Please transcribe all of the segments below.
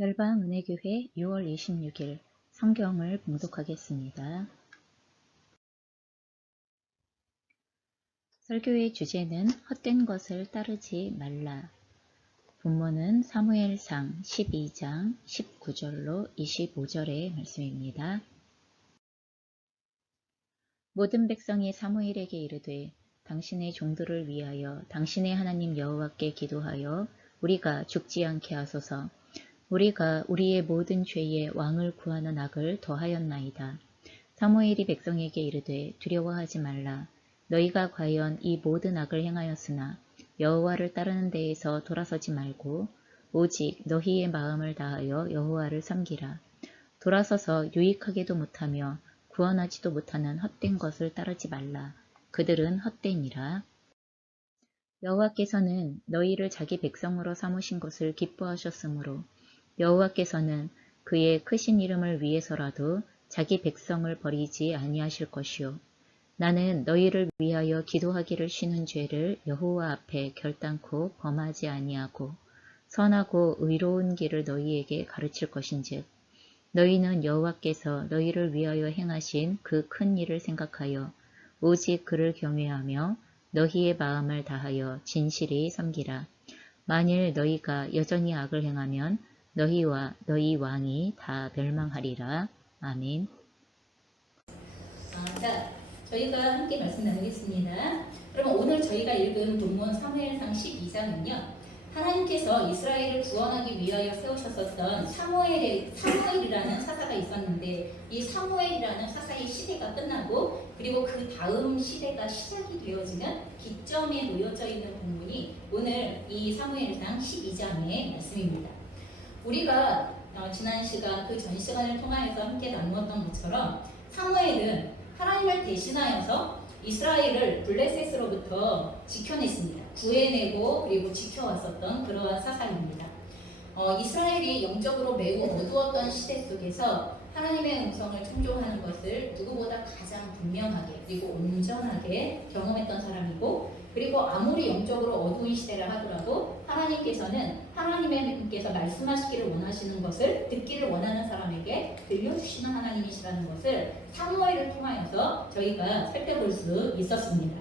열방은혜교회 6월 26일 성경을 봉독하겠습니다. 설교의 주제는 헛된 것을 따르지 말라. 본문은 사무엘상 12장 19절로 25절의 말씀입니다. 모든 백성이 사무엘에게 이르되 당신의 종들을 위하여 당신의 하나님 여호와께 기도하여 우리가 죽지 않게 하소서. 우리가 우리의 모든 죄에 왕을 구하는 악을 더하였나이다. 사무엘이 백성에게 이르되 두려워하지 말라. 너희가 과연 이 모든 악을 행하였으나 여호와를 따르는 데에서 돌아서지 말고 오직 너희의 마음을 다하여 여호와를 섬기라. 돌아서서 유익하게도 못하며 구원하지도 못하는 헛된 것을 따르지 말라. 그들은 헛되니라. 여호와께서는 너희를 자기 백성으로 삼으신 것을 기뻐하셨으므로 여호와께서는 그의 크신 이름을 위해서라도 자기 백성을 버리지 아니하실 것이요. 나는 너희를 위하여 기도하기를 쉬는 죄를 여호와 앞에 결단코 범하지 아니하고 선하고 의로운 길을 너희에게 가르칠 것인즉 너희는 여호와께서 너희를 위하여 행하신 그 큰 일을 생각하여 오직 그를 경외하며 너희의 마음을 다하여 진실히 섬기라. 만일 너희가 여전히 악을 행하면 너희와 너희 왕이 다 멸망하리라. 아멘. 자, 저희가 함께 말씀 나누겠습니다. 그러면 오늘 저희가 읽은 본문 사무엘상 12장은요. 하나님께서 이스라엘을 구원하기 위하여 세우셨었던 사무엘이라는 사사가 있었는데 이 사무엘이라는 사사의 시대가 끝나고 그리고 그 다음 시대가 시작이 되어지는 기점에 놓여져 있는 본문이 오늘 이 사무엘상 12장의 말씀입니다. 우리가 지난 시간 그 전 시간을 통하여서 함께 나누었던 것처럼 사무엘은 하나님을 대신하여서 이스라엘을 블레셋으로부터 지켜냈습니다. 구해내고 그리고 지켜왔었던 그러한 사사입니다. 이스라엘이 영적으로 매우 어두웠던 시대 속에서 하나님의 음성을 청종하는 것을 누구보다 가장 분명하게 그리고 온전하게 경험했던 사람이고 그리고 아무리 영적으로 어두운 시대라 하더라도 하나님께서 말씀하시기를 원하시는 것을 듣기를 원하는 사람에게 들려주시는 하나님이시라는 것을 사무엘을 통하여서 저희가 살펴볼 수 있었습니다.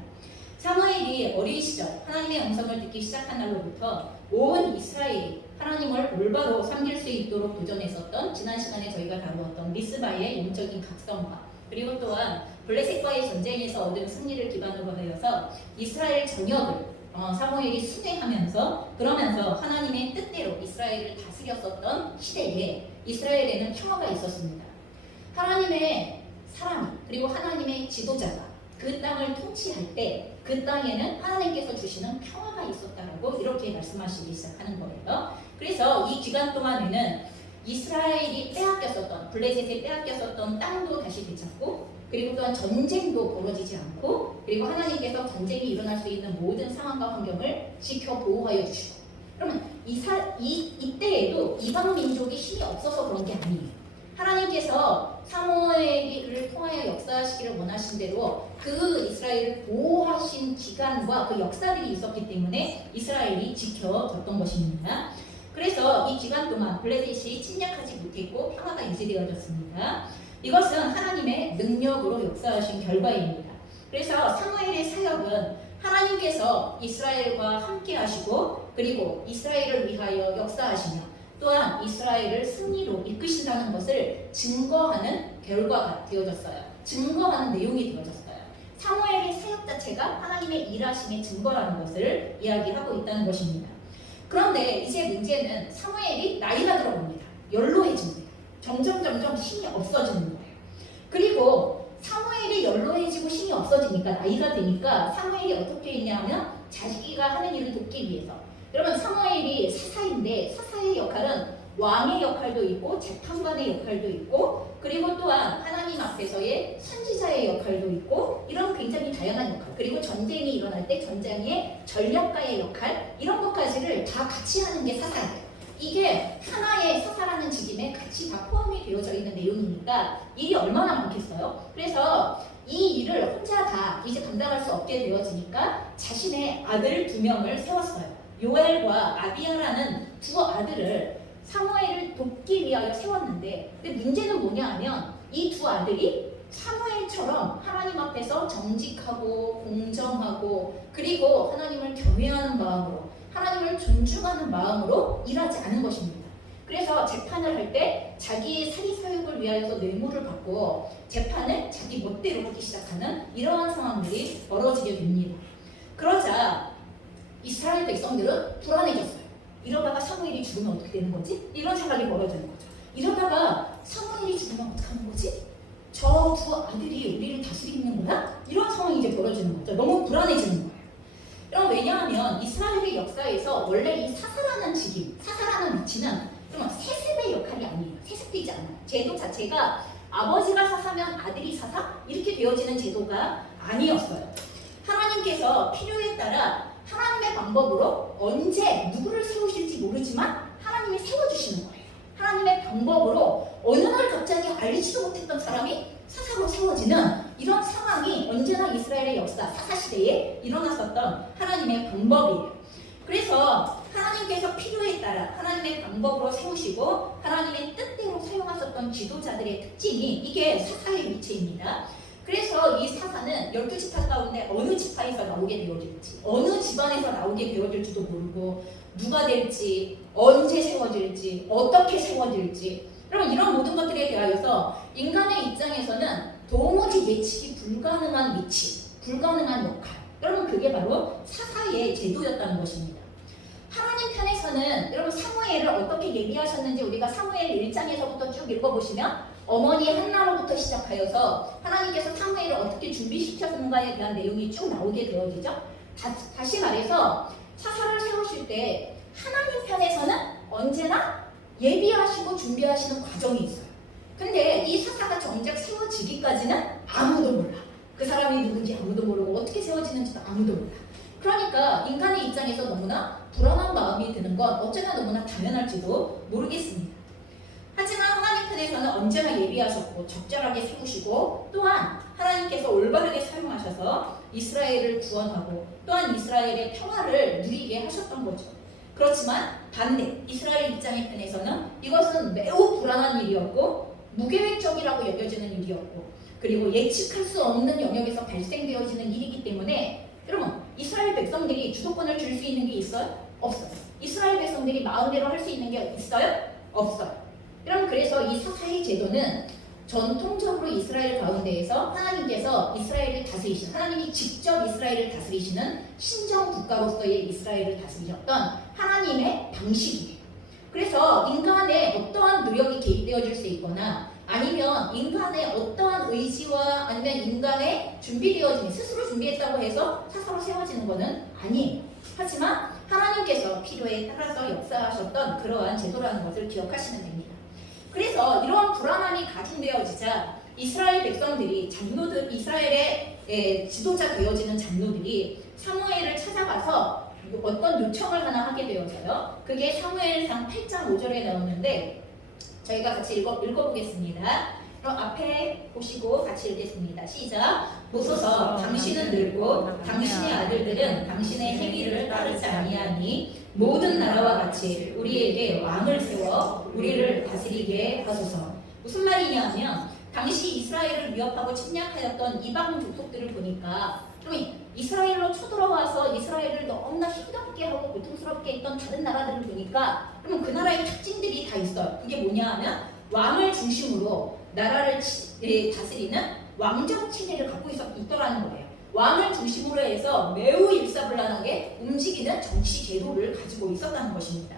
사무엘이 어린 시절 하나님의 음성을 듣기 시작한 날로부터 온 이스라엘이 하나님을 올바로 섬길 수 있도록 도전했었던 지난 시간에 저희가 다루었던 미스바의 영적인 각성과 그리고 또한 블레셋과의 전쟁에서 얻은 승리를 기반으로 하여서 이스라엘 전역을 사무엘이 순회하면서 그러면서 하나님의 뜻대로 이스라엘을 다스렸었던 시대에 이스라엘에는 평화가 있었습니다. 하나님의 사람 그리고 하나님의 지도자가 그 땅을 통치할 때 그 땅에는 하나님께서 주시는 평화가 있었다라고 이렇게 말씀하시기 시작하는 거예요. 그래서 이 기간 동안에는 이스라엘이 빼앗겼었던 블레셋에 빼앗겼었던 땅도 다시 되찾고 그리고 또한 전쟁도 벌어지지 않고 그리고 하나님께서 전쟁이 일어날 수 있는 모든 상황과 환경을 지켜 보호하여 주시고 그러면 이때에도 이방 민족이 힘이 없어서 그런 게 아니에요. 하나님께서 사무엘을 통하여 역사하시기를 원하신 대로 그 이스라엘을 보호하신 기간과 그 역사들이 있었기 때문에 이스라엘이 지켜졌던 것입니다. 그래서 이 기간 동안 블레셋이 침략하지 못했고 평화가 유지되어졌습니다. 이것은 하나님의 능력으로 역사하신 결과입니다. 그래서 사무엘의 사역은 하나님께서 이스라엘과 함께 하시고 그리고 이스라엘을 위하여 역사하시며 또한 이스라엘을 승리로 이끄신다는 것을 증거하는 결과가 되어졌어요. 증거하는 내용이 되어졌어요. 사무엘의 사역 자체가 하나님의 일하심의 증거라는 것을 이야기하고 있다는 것입니다. 그런데 이제 문제는 사무엘이 나이가 들어갑니다. 연로해집니다. 점점 힘이 없어지는 거예요. 그리고 사무엘이 연로해지고 힘이 없어지니까 나이가 되니까 사무엘이 어떻게 했냐면 자기가 하는 일을 돕기 위해서 그러면 사무엘이 사사인데 사사의 역할은 왕의 역할도 있고 재판관의 역할도 있고 그리고 또한 하나님 앞에서의 선지자의 역할도 있고 이런 굉장히 다양한 역할 그리고 전쟁이 일어날 때 전쟁의 전략가의 역할 이런 것까지를 다 같이 하는 게 사사예요. 이게 하나의 사사라는 직임에 같이 다 포함이 되어져 있는 내용이니까 일이 얼마나 많겠어요. 그래서 이 일을 혼자 다 이제 감당할 수 없게 되어지니까 자신의 아들 2명을 세웠어요. 요엘과 아비야라는 두 아들을 사무엘을 돕기 위하여 세웠는데, 근데 문제는 뭐냐 하면 이 두 아들이 사무엘처럼 하나님 앞에서 정직하고 공정하고 그리고 하나님을 경외하는 마음으로, 하나님을 존중하는 마음으로 일하지 않은 것입니다. 그래서 재판을 할 때 자기의 사리사욕을 위하여서 뇌물을 받고 재판을 자기 멋대로 하기 시작하는 이러한 상황들이 벌어지게 됩니다. 그러자 이스라엘 백성들은 불안해졌어요. 이러다가 사무엘이 죽으면 어떻게 되는 거지? 이런 생각이 벌어지는 거죠. 이러다가 사무엘이 죽으면 어떻게 하는 거지? 저 두 아들이 우리를 다스리는 거야? 이런 상황이 이제 벌어지는 거죠. 너무 불안해지는 거예요. 그럼 왜냐하면 이스라엘의 역사에서 원래 이 사사라는 직임, 사사라는 위치는 그러면 세습의 역할이 아니에요. 세습되지 않아요. 제도 자체가 아버지가 사사면 아들이 사사? 이렇게 되어지는 제도가 아니었어요. 하나님께서 필요에 따라 하나님의 방법으로 언제 누구를 세우실지 모르지만 하나님이 세워주시는 거예요. 하나님의 방법으로 어느 날 갑자기 알지도 못했던 사람이 사사로 세워지는 이런 상황이 언제나 이스라엘의 역사, 사사시대에 일어났었던 하나님의 방법이에요. 그래서 하나님께서 필요에 따라 하나님의 방법으로 세우시고 하나님의 뜻대로 사용하셨던 지도자들의 특징이 이게 사사의 위치입니다. 그래서 이 사사는 12지파 가운데 어느 지파에서 나오게 되어질지, 어느 집안에서 나오게 되어질지도 모르고 누가 될지, 언제 세워질지, 어떻게 세워질지, 여러분 이런 모든 것들에 대하여서 인간의 입장에서는 도무지 예측이 불가능한 위치, 불가능한 역할, 여러분 그게 바로 사사의 제도였다는 것입니다. 하나님 편에서는 여러분 사무엘을 어떻게 예비하셨는지 우리가 사무엘 1장에서부터 쭉 읽어보시면 어머니 한나로부터 시작하여서 하나님께서 사무엘을 어떻게 준비시켰는가에 대한 내용이 쭉 나오게 되어지죠. 다시 말해서 사사를 세우실 때 하나님 편에서는 언제나 예비하시고 준비하시는 과정이 있어요. 근데 이 사사가 정작 세워지기까지는 아무도 몰라. 그 사람이 누군지 아무도 모르고 어떻게 세워지는지도 아무도 몰라. 그러니까 인간의 입장에서 너무나 불안한 마음이 드는 건 어쩌나 너무나 당연할지도 모르겠습니다. 하지만 하나님 편에서는 언제나 예비하셨고 적절하게 세우시고 또한 하나님께서 올바르게 사용하셔서 이스라엘을 구원하고 또한 이스라엘의 평화를 누리게 하셨던 거죠. 그렇지만 반대 이스라엘 입장의 편에서는 이것은 매우 불안한 일이었고 무계획적이라고 여겨지는 일이었고 그리고 예측할 수 없는 영역에서 발생되어지는 일이기 때문에 여러분 이스라엘 백성들이 주도권을 줄 수 있는 게 있어요? 없어요. 이스라엘 백성들이 마음대로 할 수 있는 게 있어요? 없어요. 여러분 그래서 이 사사의 제도는 전통적으로 이스라엘 가운데에서 하나님께서 이스라엘을 다스리시는, 하나님이 직접 이스라엘을 다스리시는 신정 국가로서의 이스라엘을 다스리셨던 하나님의 방식이에요. 그래서 인간의 어떠한 노력이 개입되어질 수 있거나 아니면 인간의 어떠한 의지와 아니면 인간의 준비되어진 스스로 준비했다고 해서 사사로 세워지는 것은 아니에요. 하지만 하나님께서 필요에 따라서 역사하셨던 그러한 제도라는 것을 기억하시면 됩니다. 그래서 이러한 불안함이 가중되어지자 이스라엘 백성들이 장로들, 이스라엘의 지도자 되어지는 장로들이 사무엘을 찾아가서 어떤 요청을 하나 하게 되어서요. 그게 사무엘상 8장 5절에 나오는데 저희가 같이 읽어보겠습니다. 그럼 앞에 보시고 같이 읽겠습니다. 시작. 보소서 당신은 늙고 당신의 아들들은 당신의 행위를 따르지 아니하니 모든 나라와 같이 우리에게 왕을 세워 우리를 다스리게 하소서. 무슨 말이냐면 당시 이스라엘을 위협하고 침략하였던 이방 족속들을 보니까 좀 이스라엘로 쳐들어와서 이스라엘을 너무나 힘겹게 하고 고통스럽게 했던 다른 나라들을 보니까 그러면 그 나라의 특징들이 다 있어요. 그게 뭐냐 하면 왕을 중심으로 나라를 다스리는 왕정 체제를 갖고 있더라는 거예요. 왕을 중심으로 해서 매우 일사불란하게 움직이는 정치 제도를 가지고 있었다는 것입니다.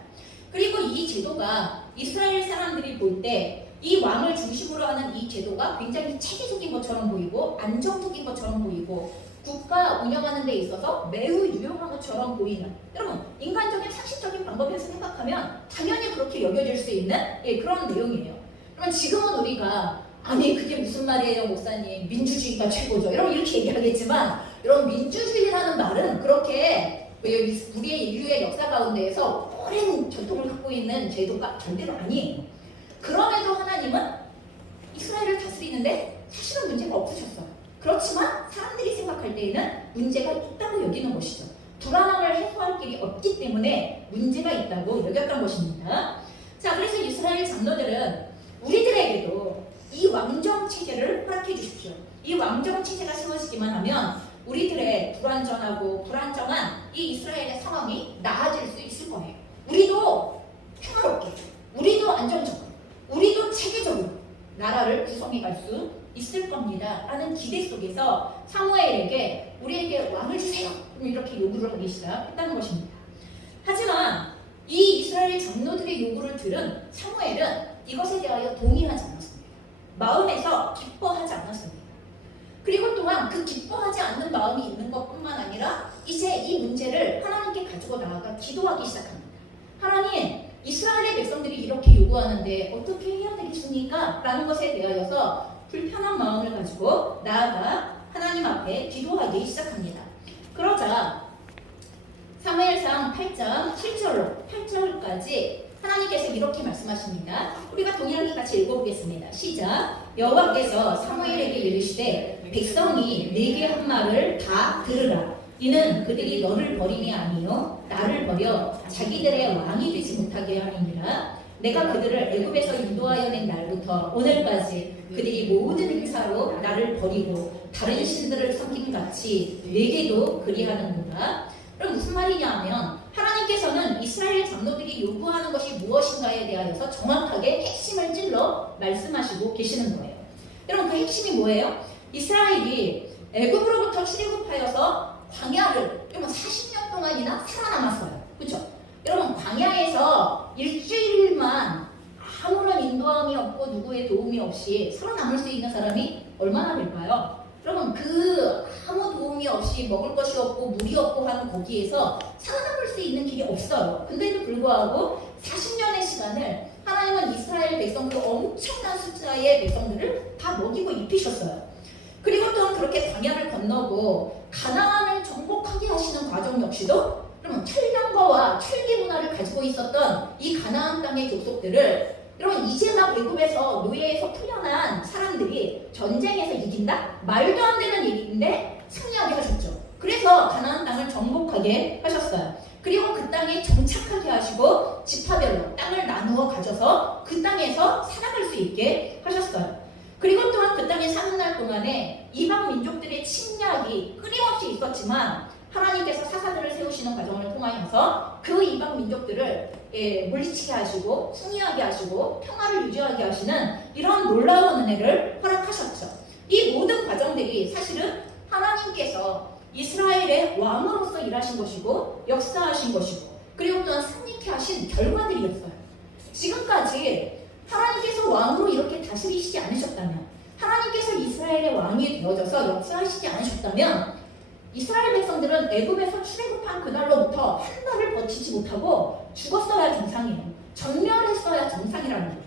그리고 이 제도가 이스라엘 사람들이 볼 때 이 왕을 중심으로 하는 이 제도가 굉장히 체계적인 것처럼 보이고 안정적인 것처럼 보이고 국가 운영하는 데 있어서 매우 유용한 것처럼 보이는, 여러분 인간적인 상식적인 방법에서 생각하면 당연히 그렇게 여겨질 수 있는 그런 내용이에요. 그러면 지금은 우리가 아니 그게 무슨 말이에요 목사님, 민주주의가 최고죠 이렇게 얘기하겠지만 여러분 민주주의라는 말은 그렇게 우리의 인류의 역사 가운데에서 오랜 전통을 갖고 있는 제도가 절대로 아니에요. 그럼에도 하나님은 이스라엘을 다스리는데 사실은 문제가 없으셨어요. 그렇지만 사람들이 생각할 때에는 문제가 있다고 여기는 것이죠. 불안함을 해소할 길이 없기 때문에 문제가 있다고 여겼던 것입니다. 자, 그래서 이스라엘 장로들은 우리들에게도 이 왕정 체제를 허락해 주십시오. 이 왕정 체제가 세워지기만 하면 우리들의 불완전하고 불안정한 이 이스라엘의 상황이 나아질 수 있을 거예요. 우리도 평화롭게, 우리도 안정적으로, 우리도 체계적으로 나라를 구성해 갈 수 있을 겁니다. 라는 기대 속에서 사무엘에게 우리에게 왕을 주세요. 이렇게 요구를 하기 시작했다는 것입니다. 하지만 이 이스라엘 장로들의 요구를 들은 사무엘은 이것에 대하여 동의하지 않았습니다. 마음에서 기뻐하지 않았습니다. 그리고 또한 그 기뻐하지 않는 마음이 있는 것뿐만 아니라 이제 이 문제를 하나님께 가지고 나아가 기도하기 시작합니다. 하나님, 이스라엘의 백성들이 이렇게 요구하는데 어떻게 해야 되겠습니까? 라는 것에 대하여서 불편한 마음을 가지고 나아가 하나님 앞에 기도하기 시작합니다. 그러자 사무엘상 8장 8절까지 하나님께서 이렇게 말씀하십니다. 우리가 동일하게 같이 읽어보겠습니다. 시작. 여호와께서 사무엘에게 이르시되 백성이 네게 한 말을 다 들으라. 이는 그들이 너를 버림이 아니요 나를 버려 자기들의 왕이 되지 못하게 하느니라. 내가 그들을 애굽에서 인도하여 낸 날부터 오늘까지 그들이 모든 행사로 나를 버리고 다른 신들을 섬김같이 내게도 그리하는구나. 그럼 무슨 말이냐 하면 하나님께서는 이스라엘 장로들이 요구하는 것이 무엇인가에 대하여서 정확하게 핵심을 찔러 말씀하시고 계시는 거예요. 여러분, 그 핵심이 뭐예요? 이스라엘이 애굽으로부터 출애굽하여서 광야를 40년 동안이나 살아남았어요. 그렇죠? 여러분, 광야에서 일주일만 아무런 인도함이 없고 누구의 도움이 없이 살아남을 수 있는 사람이 얼마나 될까요? 여러분, 그 아무 도움이 없이 먹을 것이 없고 물이 없고 하는 거기에서 살아남을 수 있는 길이 없어요. 근데도 불구하고 40년의 시간을 하나님은 이스라엘 백성 그 엄청난 숫자의 백성들을 다 먹이고 입히셨어요. 그리고 또한 그렇게 광야를 건너고 가나안을 정복하게 하시는 과정 역시도 여러분, 철량거와 철기 문화를 가지고 있었던 이 가나안 땅의 족속들을 여러분, 이제 막 애굽에서 노예에서 풀려난 사람들이 전쟁에서 이긴다? 말도 안 되는 얘기인데 승리하게 하셨죠. 그래서 가나안 땅을 정복하게 하셨어요. 그리고 그 땅에 정착하게 하시고 지파별로 땅을 나누어 가져서 그 땅에서 살아갈 수 있게 하셨어요. 그리고 또한 그 땅에 사는 날 동안에 이방 민족들의 침략이 끊임없이 있었지만 하나님께서 사사들을 세우시는 과정을 통하여서 그 이방 민족들을 물리치게 하시고 승리하게 하시고 평화를 유지하게 하시는 이런 놀라운 은혜를 허락하셨죠. 이 모든 과정들이 사실은 하나님께서 이스라엘의 왕으로서 일하신 것이고 역사하신 것이고 그리고 또한 승리케 하신 결과들이었어요. 지금까지 하나님께서 왕으로 이렇게 다스리시지 않으셨다면, 하나님께서 이스라엘의 왕이 되어져서 역사하시지 않으셨다면 이스라엘 백성들은 애굽에서 출애굽한 그날로부터 한 달을 버티지 못하고 죽었어야 정상이에요. 전멸했어야 정상이라는 거예요.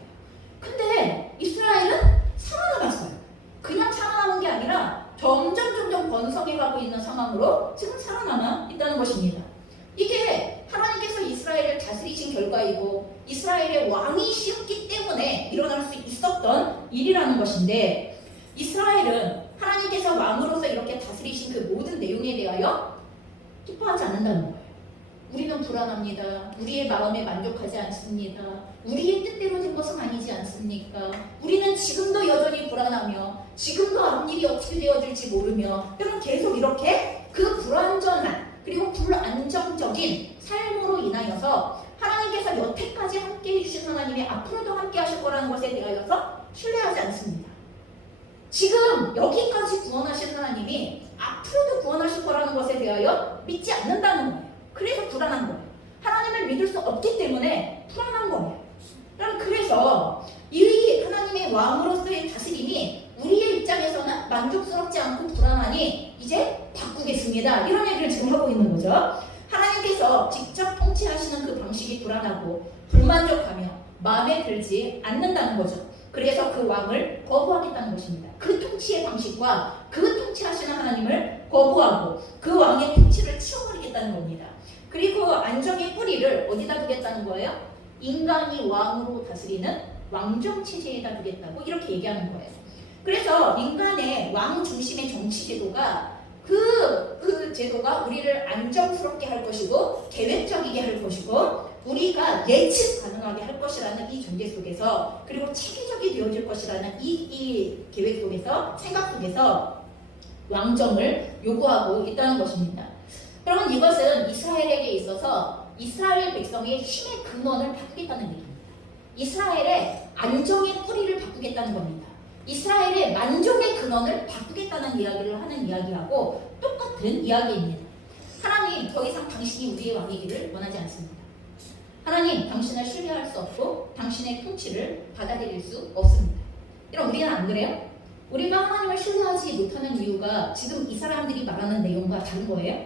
근데 이스라엘은 살아남았어요. 그냥 살아남은 게 아니라 점점 번성해가고 있는 상황으로 지금 살아남아 있다는 것입니다. 이게 하나님께서 이스라엘을 다스리신 결과이고 이스라엘의 왕이셨기 때문에 일어날 수 있었던 일이라는 것인데, 이스라엘은 하나님께서 왕으로서 이렇게 다스리신 그 모든 내용에 대하여 기뻐하지 않는다는 거예요. 우리는 불안합니다. 우리의 마음에 만족하지 않습니다. 우리의 뜻대로 된 것은 아니지 않습니까? 우리는 지금도 여전히 불안하며 지금도 앞일이 어떻게 되어질지 모르며 여러분, 계속 이렇게 그 불완전한 그리고 불안정적인 삶으로 인하여서 하나님께서 여태까지 함께 해주신 하나님이 앞으로도 함께 하실 거라는 것에 대하여서 신뢰하지 않습니다. 지금 여기까지 구원하신 하나님이 앞으로도 구원하실 거라는 것에 대하여 믿지 않는다는 거예요. 그래서 불안한 거예요. 하나님을 믿을 수 없기 때문에 불안한 거예요. 그래서 이 하나님의 왕으로서의 다스림이 우리의 입장에서는 만족스럽지 않고 불안하니 이제 바꾸겠습니다. 이런 얘기를 지금 하고 있는 거죠. 하나님께서 직접 통치하시는 그 방식이 불안하고 불만족하며 마음에 들지 않는다는 거죠. 그래서 그 왕을 거부하겠다는 것입니다. 그 통치의 방식과 그 통치하시는 하나님을 거부하고 그 왕의 통치를 치워버리겠다는 겁니다. 그리고 안정의 뿌리를 어디다 두겠다는 거예요? 인간이 왕으로 다스리는 왕정체제에다 두겠다고 이렇게 얘기하는 거예요. 그래서 인간의 왕 중심의 정치 제도가 그 제도가 우리를 안정스럽게 할 것이고 계획적이게 할 것이고 우리가 예측 가능하게 할 것이라는 이 전제 속에서 그리고 체계적이 되어질 것이라는 이 계획 속에서 생각 속에서 왕정을 요구하고 있다는 것입니다. 그러면 이것은 이스라엘에게 있어서 이스라엘 백성의 힘의 근원을 바꾸겠다는 얘기입니다. 이스라엘의 안정의 뿌리를 바꾸겠다는 겁니다. 이스라엘의 만족의 근원을 바꾸겠다는 이야기를 하는 이야기하고 똑같은 이야기입니다. 하나님 더 이상 당신이 우리의 왕이기를 원하지 않습니다. 하나님 당신을 신뢰할 수 없고 당신의 통치를 받아들일 수 없습니다. 여러분 우리는 안 그래요? 우리가 하나님을 신뢰하지 못하는 이유가 지금 이 사람들이 말하는 내용과 다른 거예요?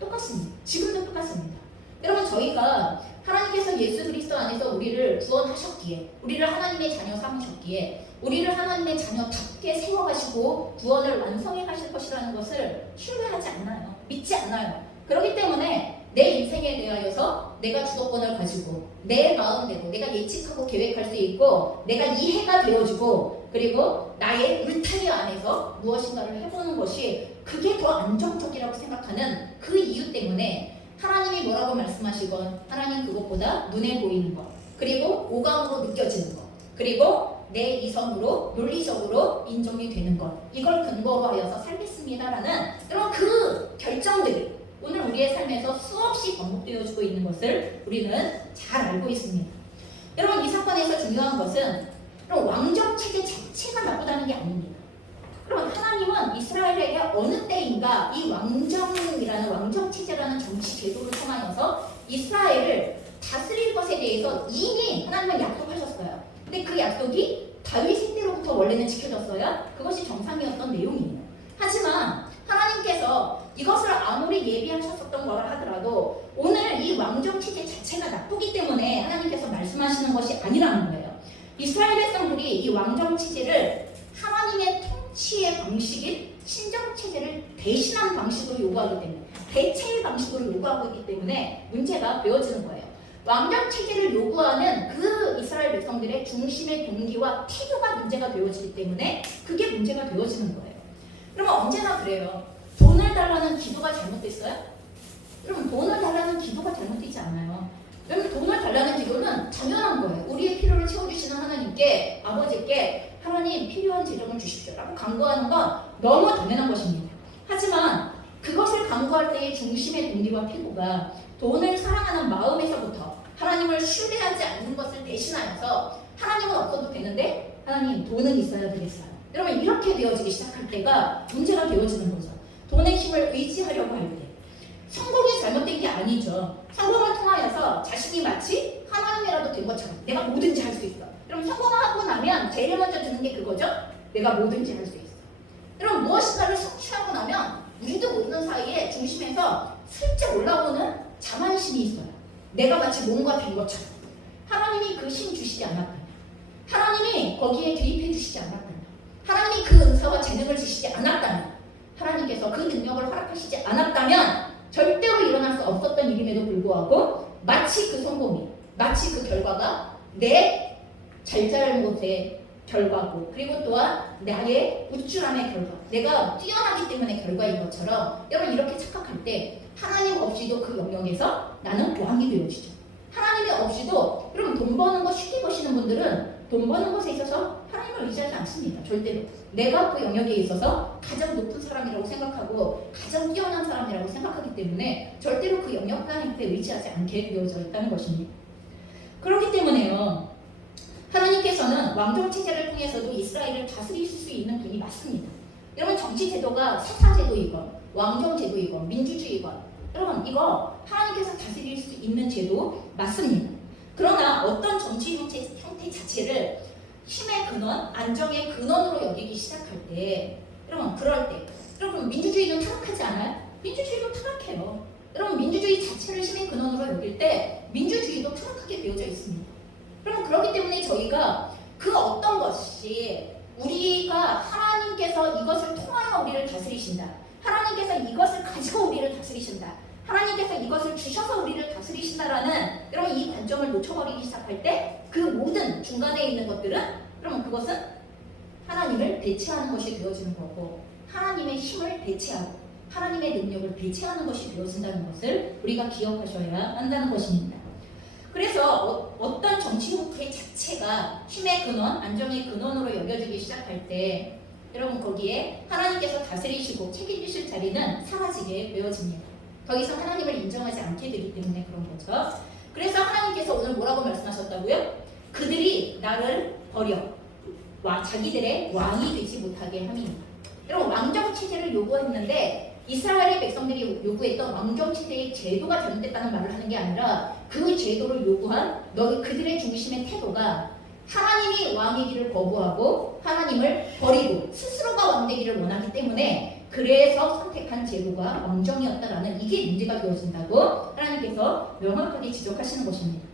똑같습니다. 지금도 똑같습니다. 여러분 저희가 하나님께서 예수 그리스도 안에서 우리를 구원하셨기에 우리를 하나님의 자녀 삼으셨기에 우리를 하나님의 자녀답게 세워가시고 구원을 완성해 가실 것이라는 것을 신뢰하지 않아요. 믿지 않아요. 그렇기 때문에 내 인생에 대하여서 내가 주도권을 가지고 내 마음대로 내가 예측하고 계획할 수 있고 내가 이해가 되어지고 그리고 나의 울타리 안에서 무엇인가를 해보는 것이 그게 더 안정적이라고 생각하는 그 이유 때문에 하나님이 뭐라고 말씀하시건 하나님 그것보다 눈에 보이는 것 그리고 오감으로 느껴지는 것 그리고 내 이성으로 논리적으로 인정이 되는 것 이걸 근거로 하여서 살겠습니다라는 이런 그 결정들이 오늘 우리의 삶에서 수없이 반복되어지고 있는 것을 우리는 잘 알고 있습니다. 여러분 이 사건에서 중요한 것은 왕정 체제 자체가 나쁘다는 게 아닙니다. 그럼 하나님은 이스라엘에게 어느 때인가 이 왕정이라는 왕정 체제라는 정치 제도를 통하여서 이스라엘을 다스릴 것에 대해서 이미 하나님은 약속하셨어요. 근데 그 약속이 다윗 때로부터 원래는 지켜졌어야 그것이 정상이었던 내용이에요. 하지만 하나님께서 이것을 아무리 예비하셨었던 거라 하더라도 오늘 이 왕정 체제 자체가 나쁘기 때문에 하나님께서 말씀하시는 것이 아니라는 거예요. 이스라엘 백성들이 이 왕정 체제를 하나님의 통치의 방식인 신정 체제를 대신한 방식으로 요구하기 때문에 대체의 방식으로 요구하고 있기 때문에 문제가 되어지는 거예요. 왕정 체제를 요구하는 그 이스라엘 백성들의 중심의 동기와 태도가 문제가 되어지기 때문에 그게 문제가 되어지는 거예요. 그러면 언제나 그래요. 돈을 달라는 기도가 잘못됐어요? 그럼 돈을 달라는 기도가 잘못되지 않아요. 왜냐면 돈을 달라는 기도는 당연한 거예요. 우리의 필요를 채워주시는 하나님께 아버지께 하나님 필요한 재정을 주십시오 라고 간구하는 건 너무 당연한 것입니다. 하지만 그것을 간구할 때의 중심의 동기와 태도가 돈을 사랑하는 마음에서부터 하나님을 신뢰하지 않는 것을 대신하여서 하나님은 없어도 되는데 하나님 돈은 있어야 되겠어요. 여러분 이렇게 되어지기 시작할 때가 문제가 되어지는 거죠. 돈의 힘을 의지하려고 할 때 성공이 잘못된 게 아니죠. 성공을 통하여서 자신이 마치 하나님이라도 된 것처럼 내가 뭐든지 할 수 있어. 여러분 성공하고 나면 제일 먼저 드는 게 그거죠. 내가 뭐든지 할 수 있어. 여러분 무엇인가를 성취하고 나면 우리도 모르는 사이에 중심에서 슬쩍 올라오는 자만심이 있어요. 내가 마치 뭔가 된 것처럼. 하나님이 그 힘 주시지 않았다면 하나님이 거기에 개입해 주시지 않았다면 하나님이 그 은사와 재능을 주시지 않았다면 하나님께서 그 능력을 허락하시지 않았다면 절대로 일어날 수 없었던 일임에도 불구하고 마치 그 성공이 마치 그 결과가 내 잘잘못의 결과고 그리고 또한 나의 우쭐함의 결과 내가 뛰어나기 때문에 결과인 것처럼 여러분 이렇게 착각할 때 하나님 없이도 그 영역에서 나는 왕이 되어지죠. 하나님이 없이도 여러분 돈 버는 거 쉽게 버시는 분들은 돈 버는 것에 있어서 하나님을 의지하지 않습니다. 절대로. 내가 그 영역에 있어서 가장 높은 사람이라고 생각하고 가장 뛰어난 사람이라고 생각하기 때문에 절대로 그 영역에 의지하지 않게 되어져 있다는 것입니다. 그렇기 때문에요. 하나님께서는 왕정 체제를 통해서도 이스라엘을 다스리실 수 있는 분이 맞습니다. 여러분 정치 제도가 사사 제도이건 왕정 제도이건 민주주의건 여러분 이거 하나님께서 다스릴 수 있는 제도 맞습니다. 그러나 어떤 정치 형태 자체를 힘의 근원, 안정의 근원으로 여기기 시작할 때 여러분 그럴 때 여러분 민주주의는 타락하지 않아요? 민주주의도 타락해요. 여러분 민주주의 자체를 힘의 근원으로 여길 때 민주주의도 타락하게 되어져 있습니다. 그럼 그렇기 때문에 저희가 그 어떤 것이 우리가 하나님께서 이것을 통하여 우리를 다스리신다. 하나님께서 이것을 가지고 우리를 다스리신다. 하나님께서 이것을 주셔서 우리를 다스리신다라는 여러분 이 관점을 놓쳐버리기 시작할 때 그 모든 중간에 있는 것들은 그러면 그것은 하나님을 대체하는 것이 되어지는 거고 하나님의 힘을 대체하고 하나님의 능력을 대체하는 것이 되어진다는 것을 우리가 기억하셔야 한다는 것입니다. 그래서 어떤 정치 형태 자체가 힘의 근원, 안정의 근원으로 여겨지기 시작할 때 여러분 거기에 하나님께서 다스리시고 책임지실 자리는 사라지게 되어집니다. 더 이상 하나님을 인정하지 않게 되기 때문에 그런 거죠. 그래서 하나님께서 오늘 뭐라고 말씀하셨다고요? 그들이 나를 버려 자기들의 왕이 되지 못하게 함이니라. 여러분 왕정 체제를 요구했는데 이스라엘의 백성들이 요구했던 왕정 체제의 제도가 잘못됐다는 말을 하는 게 아니라 그 제도를 요구한 그들의 중심의 태도가 하나님이 왕이기를 거부하고 하나님을 버리고 스스로가 왕되기를 원하기 때문에 그래서 선택한 제도가 왕정이었다라는 이게 문제가 되어진다고 하나님께서 명확하게 지적하시는 것입니다.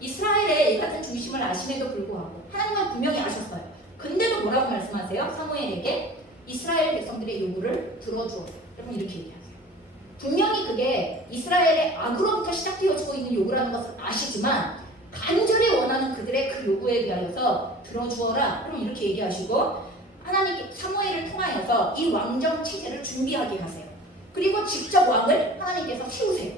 이스라엘의 이 같은 중심을 아심에도 불구하고 하나님은 분명히 아셨어요. 근데도 뭐라고 말씀하세요? 사무엘에게 이스라엘 백성들의 요구를 들어주어. 여러분 이렇게 얘기하세요. 분명히 그게 이스라엘의 악으로부터 시작되어지고 있는 요구라는 것을 아시지만 간절히 원하는 그들의 그 요구에 대하여서 들어주어라. 그럼 이렇게 얘기하시고 하나님께 사무엘을 통하여서 이 왕정 체제를 준비하게 하세요. 그리고 직접 왕을 하나님께서 세우세요.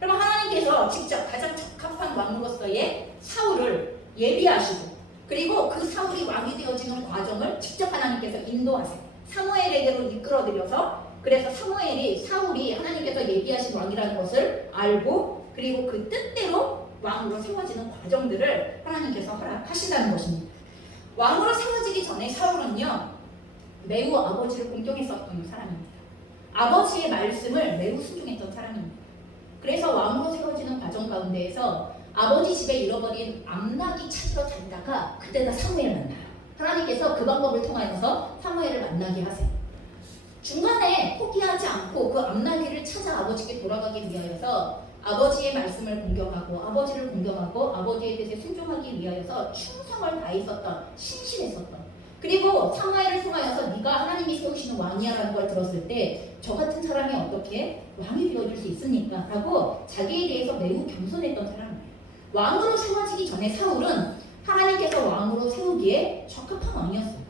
그러면 하나님께서 직접 가장 적합한 왕으로서의 사울을 예비하시고 그리고 그 사울이 왕이 되어지는 과정을 직접 하나님께서 인도하세요. 사무엘에게로 이끌어들여서 그래서 사울이 하나님께서 예비하신 왕이라는 것을 알고 그리고 그 뜻대로 왕으로 세워지는 과정들을 하나님께서 허락하신다는 것입니다. 왕으로 세워지기 전에 사울은요 매우 아버지를 공경했었던 사람입니다. 아버지의 말씀을 매우 순종했던 사람입니다. 그래서 왕으로 세워지는 과정 가운데에서 아버지 집에 잃어버린 암낙이 찾으러 다니다가 그때가 사무엘을 만나요. 하나님께서 그 방법을 통하여서 사무엘을 만나게 하세요. 중간에 포기하지 않고 그 암낙이를 찾아 아버지께 돌아가기 위하여서 아버지의 말씀을 공경하고 아버지를 공경하고 아버지의 뜻에 순종하기 위하여서 충성을 다했었던 신실했었던 그리고 사무엘을 통하여서 네가 하나님이 세우시는 왕이야라는 걸 들었을 때 저 같은 사람이 어떻게 왕이 되어줄 수 있습니까? 라고 자기에 대해서 매우 겸손했던 사람이에요. 왕으로 세워지기 전에 사울은 하나님께서 왕으로 세우기에 적합한 왕이었어요.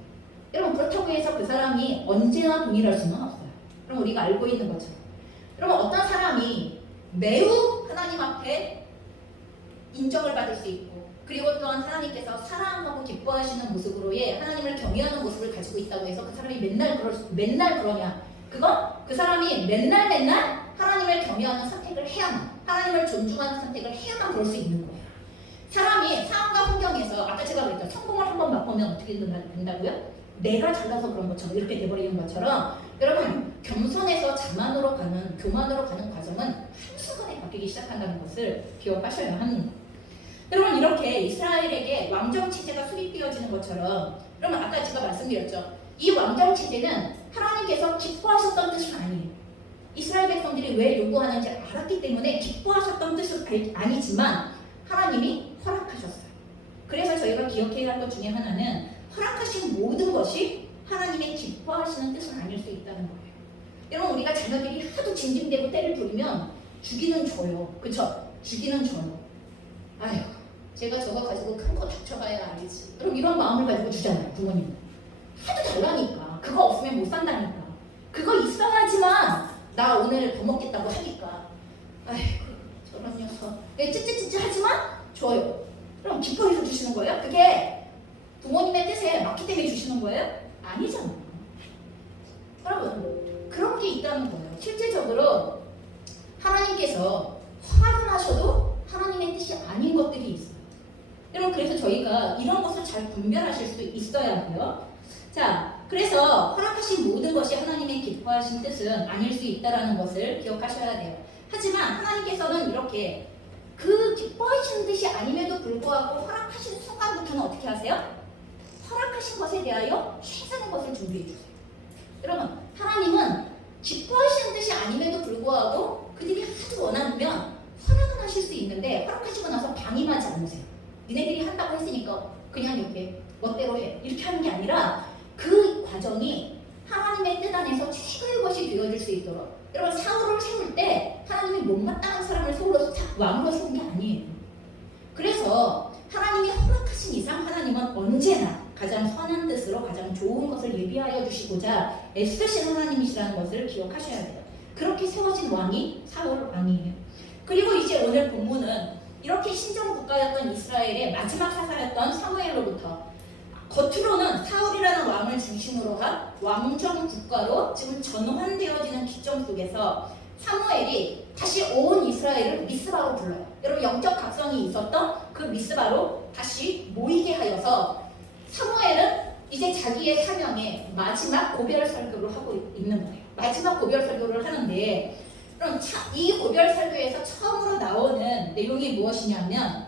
여러분 그렇다고 해서 그 사람이 언제나 동일할 수는 없어요. 그럼 우리가 알고 있는 것처럼 여러분 어떤 사람이 매우 하나님 앞에 인정을 받을 수 있고 그리고 또한 하나님께서 사랑하고 기뻐하시는 모습으로의 하나님을 경외하는 모습을 가지고 있다고 해서 그 사람이 맨날 그러냐? 그건 그 사람이 맨날 하나님을 경외하는 선택을 해야만 하나님을 존중하는 선택을 해야만 그럴 수 있는 거예요. 사람이 상황과 환경에서 아까 제가 그랬죠. 성공을 한번 맛보면 어떻게 된다고요? 내가 잘나서 그런 것처럼 이렇게 돼버리는 것처럼 여러분 겸손에서 교만으로 가는 과정은 한순간에 바뀌기 시작한다는 것을 기억하셔야 합니다. 여러분 이렇게 이스라엘에게 왕정체제가 수립되어지는 것처럼 여러분 아까 제가 말씀드렸죠. 이 왕정체제는 하나님께서 기뻐하셨던 뜻은 아니에요. 이스라엘 백성들이 왜 요구하는지 알았기 때문에 기뻐하셨던 뜻은 아니지만 하나님이 허락하셨어요. 그래서 저희가 기억해야 할 것 중에 하나는 허락하신 모든 것이 하나님의 기뻐하시는 뜻은 아닐 수 있다는 거예요. 여러분 우리가 자녀들이 하도 징징대고 때를 부리면 주기는 줘요. 그쵸? 주기는 줘요. 아휴 제가 저거 가지고 큰 거 다쳐봐야 알지. 그럼 이런 마음을 가지고 주잖아요. 부모님은. 하도 달라니까. 그거 없으면 못 산다니까. 그거 있어야지만 나 오늘 더 먹겠다고 하니까. 아이고 저런 녀석. 찌찌찌찌 하지만 줘요. 그럼 기뻐해서 주시는 거예요? 그게 부모님의 뜻에 맞기 때문에 주시는 거예요? 아니잖아요. 여러분 그런 게 있다는 거예요. 실제적으로 하나님께서 허락을 하셔도 하나님의 뜻이 아닌 것들이 있어요. 여러분 그래서 저희가 이런 것을 잘 분별하실 수 있어야 해요. 자, 그래서 허락하신 모든 것이 하나님의 기뻐하신 뜻은 아닐 수 있다는 것을 기억하셔야 돼요. 하지만 하나님께서는 이렇게 그 기뻐하시는 뜻이 아님에도 불구하고 허락하신 순간부터는 어떻게 하세요? 허락하신 것에 대하여 최선의 것을 준비해 주세요. 여러분 하나님은 기뻐하시는 뜻이 아님에도 불구하고 그들이 하도 원하면 허락은 하실 수 있는데 허락하시고 나서 방임하지 않으세요. 니네들이 한다고 했으니까 그냥 이렇게 멋대로 해 이렇게 하는 게 아니라 그 과정이 하나님의 뜻 안에서 최고의 것이 되어줄 수 있도록 여러분 사울을 세울 때 하나님이 못마땅한 사람을 왕으로 세운 게 아니에요. 그래서 하나님이 허락하신 이상 하나님은 언제나 가장 선한 뜻으로 가장 좋은 것을 예비하여 주시고자 애쓰시는 하나님이시라는 것을 기억하셔야 돼요. 그렇게 세워진 왕이 사울 왕이에요. 그리고 이제 오늘 본문은 이렇게 신정 국가였던 이스라엘의 마지막 사사였던 사무엘로부터 겉으로는 사울이라는 왕을 중심으로 한 왕정 국가로 지금 전환되어지는 기점 속에서 사무엘이 다시 온 이스라엘을 미스바로 불러요. 여러분 영적 각성이 있었던 그 미스바로 다시 모이게 하여서 사무엘은 이제 자기의 사명의 마지막 고별 설교를 하고 있는 거예요. 마지막 고별 설교를 하는데 그럼 이 고별 설교에서 처음으로 나오는 내용이 무엇이냐면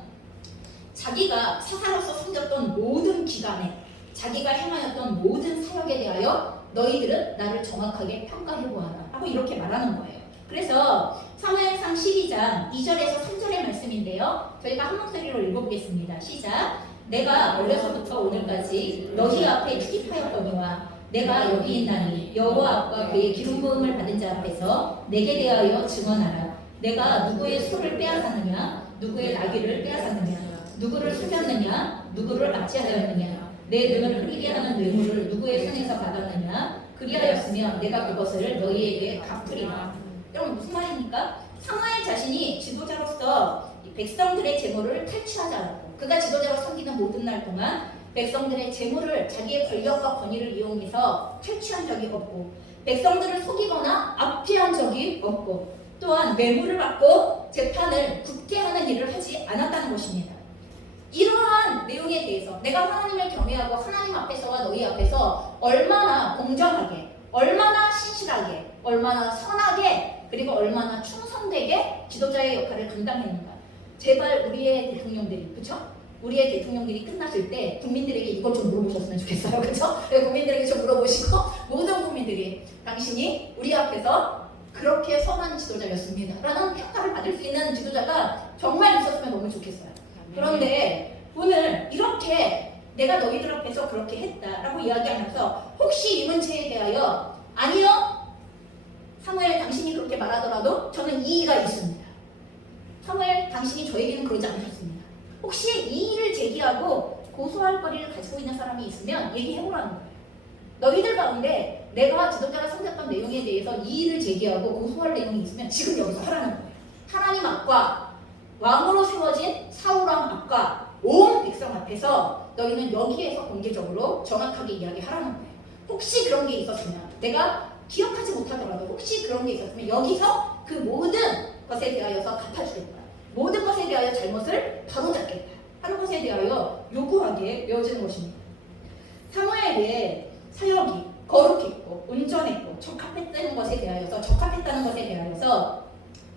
자기가 사사로서 섬겼던 모든 기간에 자기가 행하였던 모든 사역에 대하여 너희들은 나를 정확하게 평가해보아라 하고 이렇게 말하는 거예요. 그래서 사무엘상 12장 2절에서 3절의 말씀인데요. 저희가 한 목소리로 읽어보겠습니다. 시작. 내가 어려서부터 오늘까지 너희 앞에 투입하였거니와 내가 여기 있나니 여호와 앞과 그의 기름 부음을 받은 자 앞에서 내게 대하여 증언하라. 내가 누구의 소를 빼앗았느냐 누구의 나귀를 빼앗았느냐 누구를 속였느냐 누구를 압제하였느냐 내 눈을 흐리게 하는 뇌물을 누구의 손에서 받았느냐 그리하였으면 내가 그것을 너희에게 갚으리라. 여러분 무슨 말입니까? 사무엘 자신이 지도자로서 백성들의 재물을 탈취하지 않았고 그가 지도자로 섬기는 모든 날 동안 백성들의 재물을 자기의 권력과 권위를 이용해서 탈취한 적이 없고 백성들을 속이거나 압제한 적이 없고 또한 뇌물을 받고 재판을 국회하는 일을 하지 않았다는 것입니다. 이러한 내용에 대해서 내가 하나님을 경외하고 하나님 앞에서와 너희 앞에서 얼마나 공정하게 얼마나 신실하게 얼마나 선하게 그리고 얼마나 충성되게 지도자의 역할을 감당했는가. 제발 우리의 대통령들이 그렇죠? 우리의 대통령들이 끝나실 때 국민들에게 이걸 좀 물어보셨으면 좋겠어요. 그렇죠? 국민들에게 좀 물어보시고 모든 국민들이 당신이 우리 앞에서 그렇게 선한 지도자였습니다 라는 평가를 받을 수 있는 지도자가 정말 있었으면 너무 좋겠어요. 그런데 오늘 이렇게 내가 너희들 앞에서 그렇게 했다라고 이야기하면서 혹시 이 문제에 대하여 아니요 사무엘 당신이 그렇게 말하더라도 저는 이의가 있습니다. 사무엘 당신이 저에게는 그러지 않으셨습니다. 혹시 이의를 제기하고 고소할 거리를 가지고 있는 사람이 있으면 얘기해보라는 거예요. 너희들 가운데 내가 지도자가 섬겼던 내용에 대해서 이의를 제기하고 고소할 내용이 있으면 지금 여기서 하라는 거예요. 하나님 앞과 왕으로 세워진 사울왕 앞과 온 백성 앞에서 너희는 여기에서 공개적으로 정확하게 이야기하라는 거예요. 혹시 그런 게 있었으면 내가 기억하지 못하더라도 혹시 그런 게 있었으면 여기서 그 모든 것에 대하여서 갚아주겠다. 모든 것에 대하여 잘못을 바로잡겠다 하는 것에 대하여 요구하게 되어지는 것입니다. 사무엘의 사역이 거룩했고 온전했고 적합했다는 것에 대하여서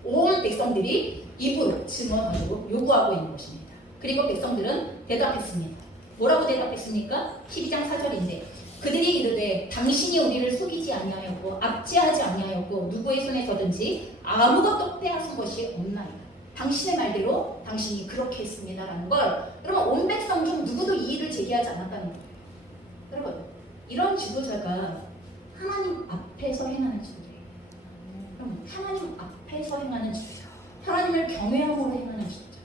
온 백성들이 입으로 증언하고 요구하고 있는 것입니다. 그리고 백성들은 대답했습니다. 뭐라고 대답했습니까? 12장 4절인데 그들이 이르되 당신이 우리를 속이지 아니하였고 압제하지 아니하였고 누구의 손에서든지 아무것도 빼앗은 것이 없나이다. 당신의 말대로 당신이 그렇게 했습니다라는 걸 여러분 온 백성 중 누구도 이의를 제기하지 않았다는 거예요. 여러분 이런 지도자가 하나님 앞에서 행하는 지도자예요. 여러분 하나님 앞에서 행하는 지도자, 하나님을 경외함으로 행하는 지도자,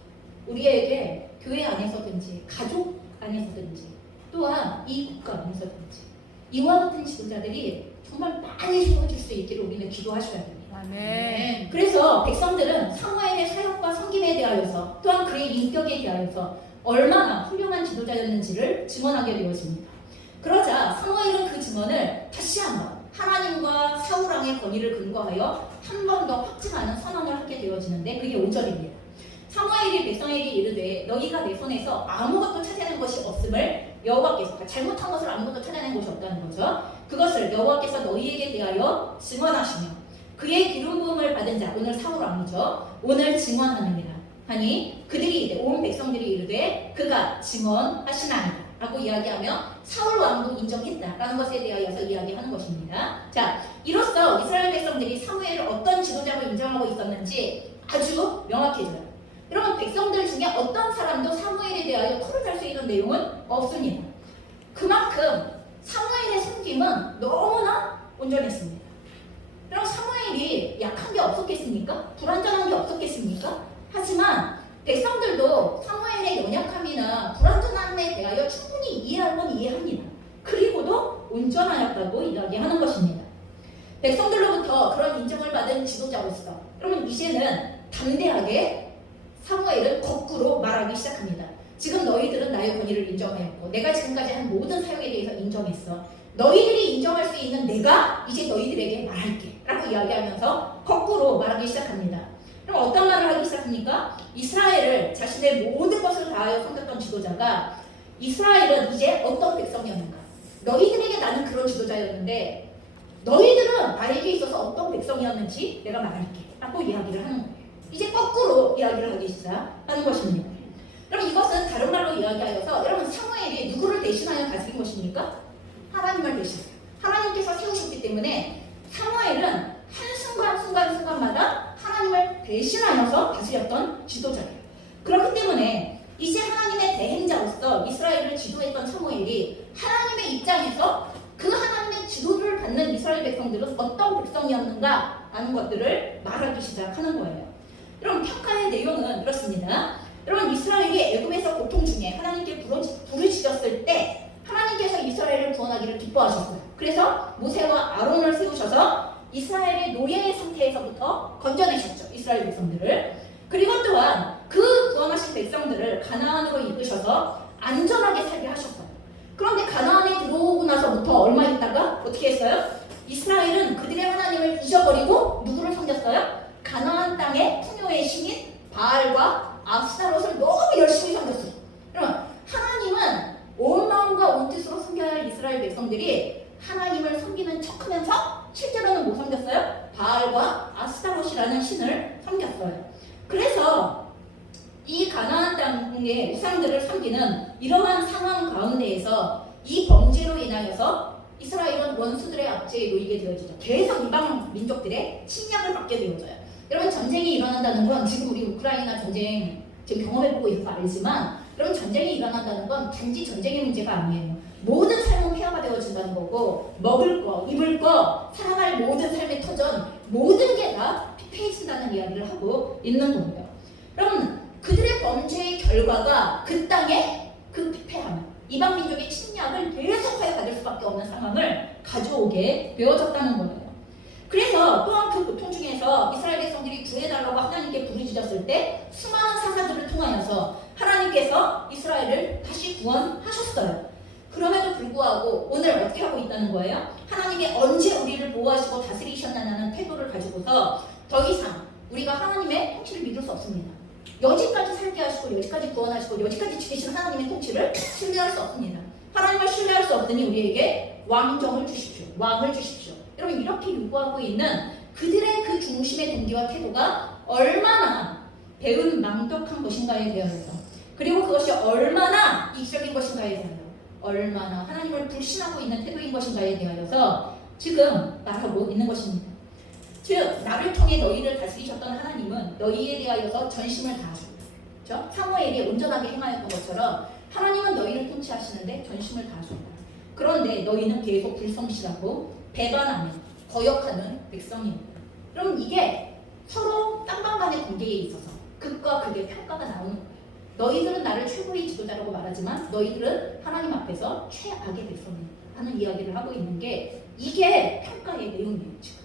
우리에게 교회 안에서든지 가족 안에서든지 또한 이 국가 안에서든지 이와 같은 지도자들이 정말 많이 세워질 수 있기를 우리는 기도하셔야 됩니다. 아멘. 그래서 백성들은 사무엘의 사역과 섬김에 대하여서 또한 그의 인격에 대하여서 얼마나 훌륭한 지도자였는지를 증언하게 되었습니다. 그러자 사무엘은 그 증언을 다시 한번 하나님과 사울왕의 권위를 근거하여 한 번 더 확증하는 선언을 하게 되어지는데 그게 5절입니다. 사무엘이 백성에게 이르되 너희가 내 손에서 아무것도 찾아낸 것이 없음을 여호와께서 그러니까 잘못한 것을 아무것도 찾아낸 것이 없다는 거죠. 그것을 여호와께서 너희에게 대하여 증언하시며 그의 기름 부음을 받은 자 오늘 사울왕이죠. 오늘 증언하느니라 하니 그들이 이르되 온 백성들이 이르되 그가 증언하시나이다 라고 이야기하며 사울왕도 인정했다라는 것에 대하여서 이야기하는 것입니다. 자, 이로써 이스라엘 백성들이 사무엘을 어떤 지도자로 인정하고 있었는지 아주 명확해져요. 여러분 백성들 중에 어떤 사람도 사무엘에 대하여 토를 달 수 있는 내용은 없습니다. 그만큼 사무엘의 섬김은 너무나 온전했습니다. 여러분 사무엘이 약한 게 없었겠습니까? 불완전한 게 없었겠습니까? 하지만 백성들도 사무엘의 연약함이나 불완전함에 대하여 충분히 이해할 건 이해합니다. 그리고도 온전하였다고 이야기하는 것입니다. 백성들로부터 그런 인정을 받은 지도자로서 여러분 이제는 담대하게 사무엘은 거꾸로 말하기 시작합니다. 지금 너희들은 나의 권위를 인정하였고 내가 지금까지 한 모든 사역에 대해서 인정했어. 너희들이 인정할 수 있는 내가 이제 너희들에게 말할게 라고 이야기하면서 거꾸로 말하기 시작합니다. 그럼 어떤 말을 하기 시작합니까? 이스라엘을 자신의 모든 것을 다하여 섬겼던 지도자가 이스라엘은 이제 어떤 백성이었는가? 너희들에게 나는 그런 지도자였는데 너희들은 나에게 있어서 어떤 백성이었는지 내가 말할게 라고 이야기를 하는 거예요. 이제 거꾸로 이야기를 하기 시작하는 것입니다. 그럼 이것은 다른 말로 이야기하여서 여러분 사무엘이 누구를 대신하여 다스린 것입니까? 하나님을 대신. 하나님께서 세우셨기 때문에 사무엘은 한순간마다 하나님을 대신하여서 다스렸던 지도자예요. 그렇기 때문에 이제 하나님의 대행자로서 이스라엘을 지도했던 사무엘이 하나님의 입장에서 그 하나님의 지도를 받는 이스라엘 백성들은 어떤 백성이었는가 하는 것들을 말하기 시작하는 거예요. 여러분 평가의 내용은 이렇습니다. 여러분 이스라엘이 애굽에서 고통 중에 하나님께 부르짖었을 때 하나님께서 이스라엘을 구원하기를 기뻐하셨어요. 그래서 모세와 아론을 세우셔서 이스라엘의 노예의 상태에서부터 건져내셨죠. 이스라엘 백성들을. 그리고 또한 그 구원하신 백성들을 가나안으로 이끄셔서 안전하게 살게 하셨어요. 그런데 가나안에 들어오고 나서부터 얼마 있다가 어떻게 했어요? 이스라엘은 그들의 하나님을 잊어버리고 누구를 섬겼어요? 가나안 땅의 풍요의 신인 바알과 아스타롯을 너무 열심히 섬겼어요. 그러면 하나님은 온 마음과 온 뜻으로 섬겨야 할 이스라엘 백성들이 하나님을 섬기는 척하면서 실제로는 못 섬겼어요? 바알과 아스타롯이라는 신을 섬겼어요. 그래서 이 가나안 땅의 우상들을 섬기는 이러한 상황 가운데에서 이 범죄로 인하여서 이스라엘은 원수들의 압제에 놓이게 되어지죠. 계속 이방 민족들의 침략을 받게 되어져요. 여러분 전쟁이 일어난다는 건 지금 우리 우크라이나 전쟁 지금 경험해보고 있는 거 알지만 여러분 전쟁이 일어난다는 건 단지 전쟁의 문제가 아니에요. 모든 삶은 폐허가 되어진다는 거고 먹을 거, 입을 거, 살아갈 모든 삶의 터전 모든 게 다 피폐해진다는 이야기를 하고 있는 거예요. 여러분 그들의 범죄의 결과가 그 땅에 그 피폐함, 이방 민족의 침략을 계속하여 받을 수밖에 없는 상황을 가져오게 되어졌다는 거예요. 그래서 또한 그 고통 중에서 이스라엘 백성들이 구해달라고 하나님께 부르짖었을 때 수많은 사사들을 통하여서 하나님께서 이스라엘을 다시 구원하셨어요. 그럼에도 불구하고 오늘 어떻게 하고 있다는 거예요? 하나님이 언제 우리를 보호하시고 다스리셨나는 태도를 가지고서 더 이상 우리가 하나님의 통치를 믿을 수 없습니다. 여지까지 살게 하시고 여지까지 구원하시고 여지까지 지키신 하나님의 통치를 신뢰할 수 없습니다. 하나님을 신뢰할 수 없으니 우리에게 왕정을 주십시오. 왕을 주십시오. 여러분 이렇게 요구하고 있는 그들의 그 중심의 동기와 태도가 얼마나 배은망덕한 것인가에 대하여서 그리고 그것이 얼마나 이기적인 것인가에 대하여 얼마나 하나님을 불신하고 있는 태도인 것인가에 대하여서 지금 말하고 있는 것입니다. 즉 나를 통해 너희를 다스리셨던 하나님은 너희에 대하여서 전심을 다하셨다. 그렇죠? 사무엘이 온전하게 행하였던 것처럼 하나님은 너희를 통치하시는데 전심을 다하셨다. 그런데 너희는 계속 불성실하고 배반하는 거역하는 백성입니다. 그럼 이게 서로 쌍방 간의 관계에 있어서 극과 극의 평가가 나오는 거예요. 너희들은 나를 최고의 지도자라고 말하지만 너희들은 하나님 앞에서 최악의 백성이다 하는 이야기를 하고 있는 게 이게 평가의 내용이에요. 지금.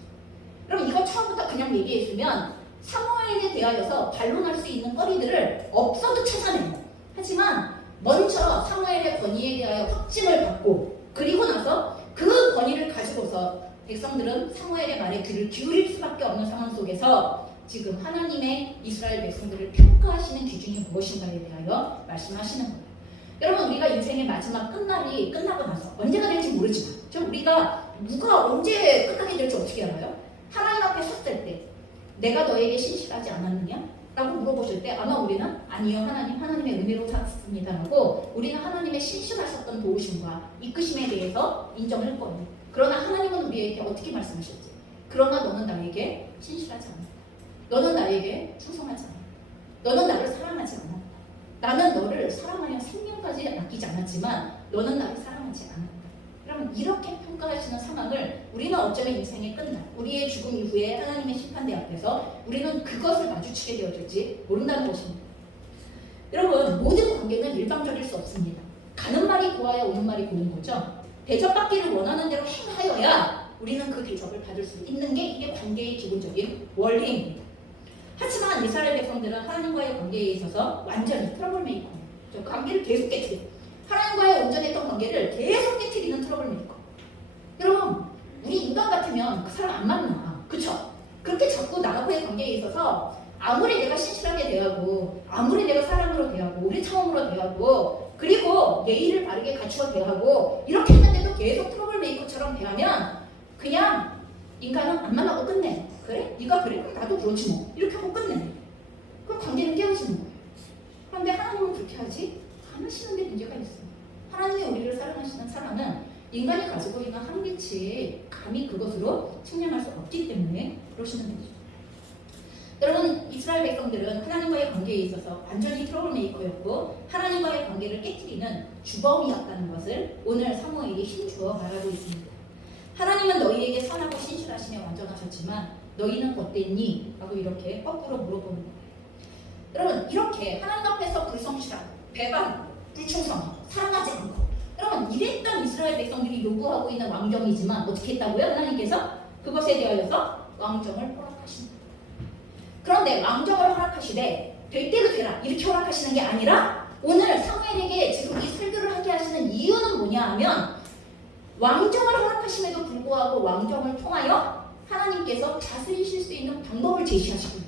그럼 이거 처음부터 그냥 얘기했으면 사무엘에 대하여서 반론할 수 있는 거리들을 없어도 찾아내요. 하지만 먼저 사무엘의 권위에 대하여 확증을 받고 그리고 나서 그 권위를 가지고서 백성들은 사무엘의 말에 귀를 기울일 수밖에 없는 상황 속에서 지금 하나님의 이스라엘 백성들을 평가하시는 기준이 무엇인가에 대하여 말씀하시는 거예요. 여러분 우리가 인생의 마지막 끝날이 끝나고 나서 언제가 될지 모르지만 우리가 누가 언제 끝나게 될지 어떻게 알아요? 하나님 앞에 섰을 때 내가 너에게 신실하지 않았느냐? 라고 물어보실 때 아마 우리는 아니요 하나님의 은혜로 샀습니다 라고 우리는 하나님의 신실하셨던 도우심과 이끄심에 대해서 인정할 거예요. 그러나 하나님은 우리에게 어떻게 말씀하셨지? 그러나 너는 나에게 신실하지 않았다. 너는 나에게 충성하지 않았다. 너는 나를 사랑하지 않았다. 나는 너를 사랑하여 생명까지 아끼지 않았지만 너는 나를 사랑하지 않았다. 그럼 이렇게 평가하시는 상황을 우리는 어쩌면 인생의 끝날, 우리의 죽음 이후에 하나님의 심판대 앞에서 우리는 그것을 마주치게 되어질지 모른다는 것입니다. 여러분 모든 관계는 일방적일 수 없습니다. 가는 말이 고와야 오는 말이 고운 거죠. 대접받기를 원하는 대로 행하여야 우리는 그 대접을 받을 수 있는 게 이게 관계의 기본적인 원리입니다. 하지만 이스라엘 백성들은 하나님과의 관계에 있어서 완전히 트러블 메이커예요. 저 관계를 계속 깨뜨려. 하나님과의 온전했던 관계를 계속 깨뜨리는 트러블 메이커. 여러분, 우리 인간 같으면 그 사람 안 만나. 그쵸? 그렇게 자꾸 나하고의 관계에 있어서 아무리 내가 신실하게 대하고 아무리 내가 사랑으로 대하고 우리 처음으로 대하고 그리고 예의를 바르게 갖추어 대하고 이렇게 했는데도 계속 트러블 메이커처럼 대하면 그냥 인간은 안 만나고 끝내. 그래? 네가 그래? 그럼 나도 그렇지 뭐. 이렇게 하고 끝내. 그럼 관계는 깨어지는 거예요. 그런데 하나님은 그렇게 하지? 안 하시는 게 문제가 있어요. 하나님이 우리를 사랑하시는 사랑은 인간이 가지고 있는 한계치 감히 그것으로 측량할 수 없기 때문에 그러시는 거죠. 여러분, 이스라엘 백성들은 하나님과의 관계에 있어서 완전히 트러블 메이커였고 하나님과의 관계를 깨뜨리는 주범이었다는 것을 오늘 사무엘이 힘주어 말하고 있습니다. 하나님은 너희에게 선하고 신실하시며 완전하셨지만 너희는 어땠니? 라고 이렇게 거꾸로 물어보는 거예요. 여러분, 이렇게 하나님 앞에서 불성실하고 배반하고 불충성하고 사랑하지 않고 여러분, 이랬던 이스라엘 백성들이 요구하고 있는 왕정이지만 어떻게 했다고요? 하나님께서 그것에 대하여서 왕정을 허락하십니다. 그런데 왕정을 허락하시되 될 대로 되라 이렇게 허락하시는 게 아니라 오늘 사무엘에게 지금 이 설교를 하게 하시는 이유는 뭐냐 하면 왕정을 허락하심에도 불구하고 왕정을 통하여 하나님께서 다스리실 수 있는 방법을 제시하시고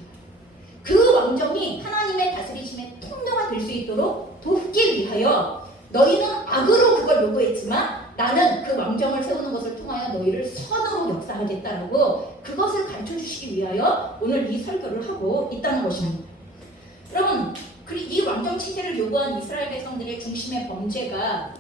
그 왕정이 하나님의 다스리심의 통로가 될 수 있도록 돕기 위하여 너희는 악으로 그걸 요구했지만 나는 그 왕정을 세우는 것을 통하여 너희를 선으로 역사하겠다라고 그것을 가르쳐 주시기 위하여 오늘 이 설교를 하고 있다는 것입니다. 여러분, 이 왕정 체제를 요구한 이스라엘 백성들의 중심의 범죄가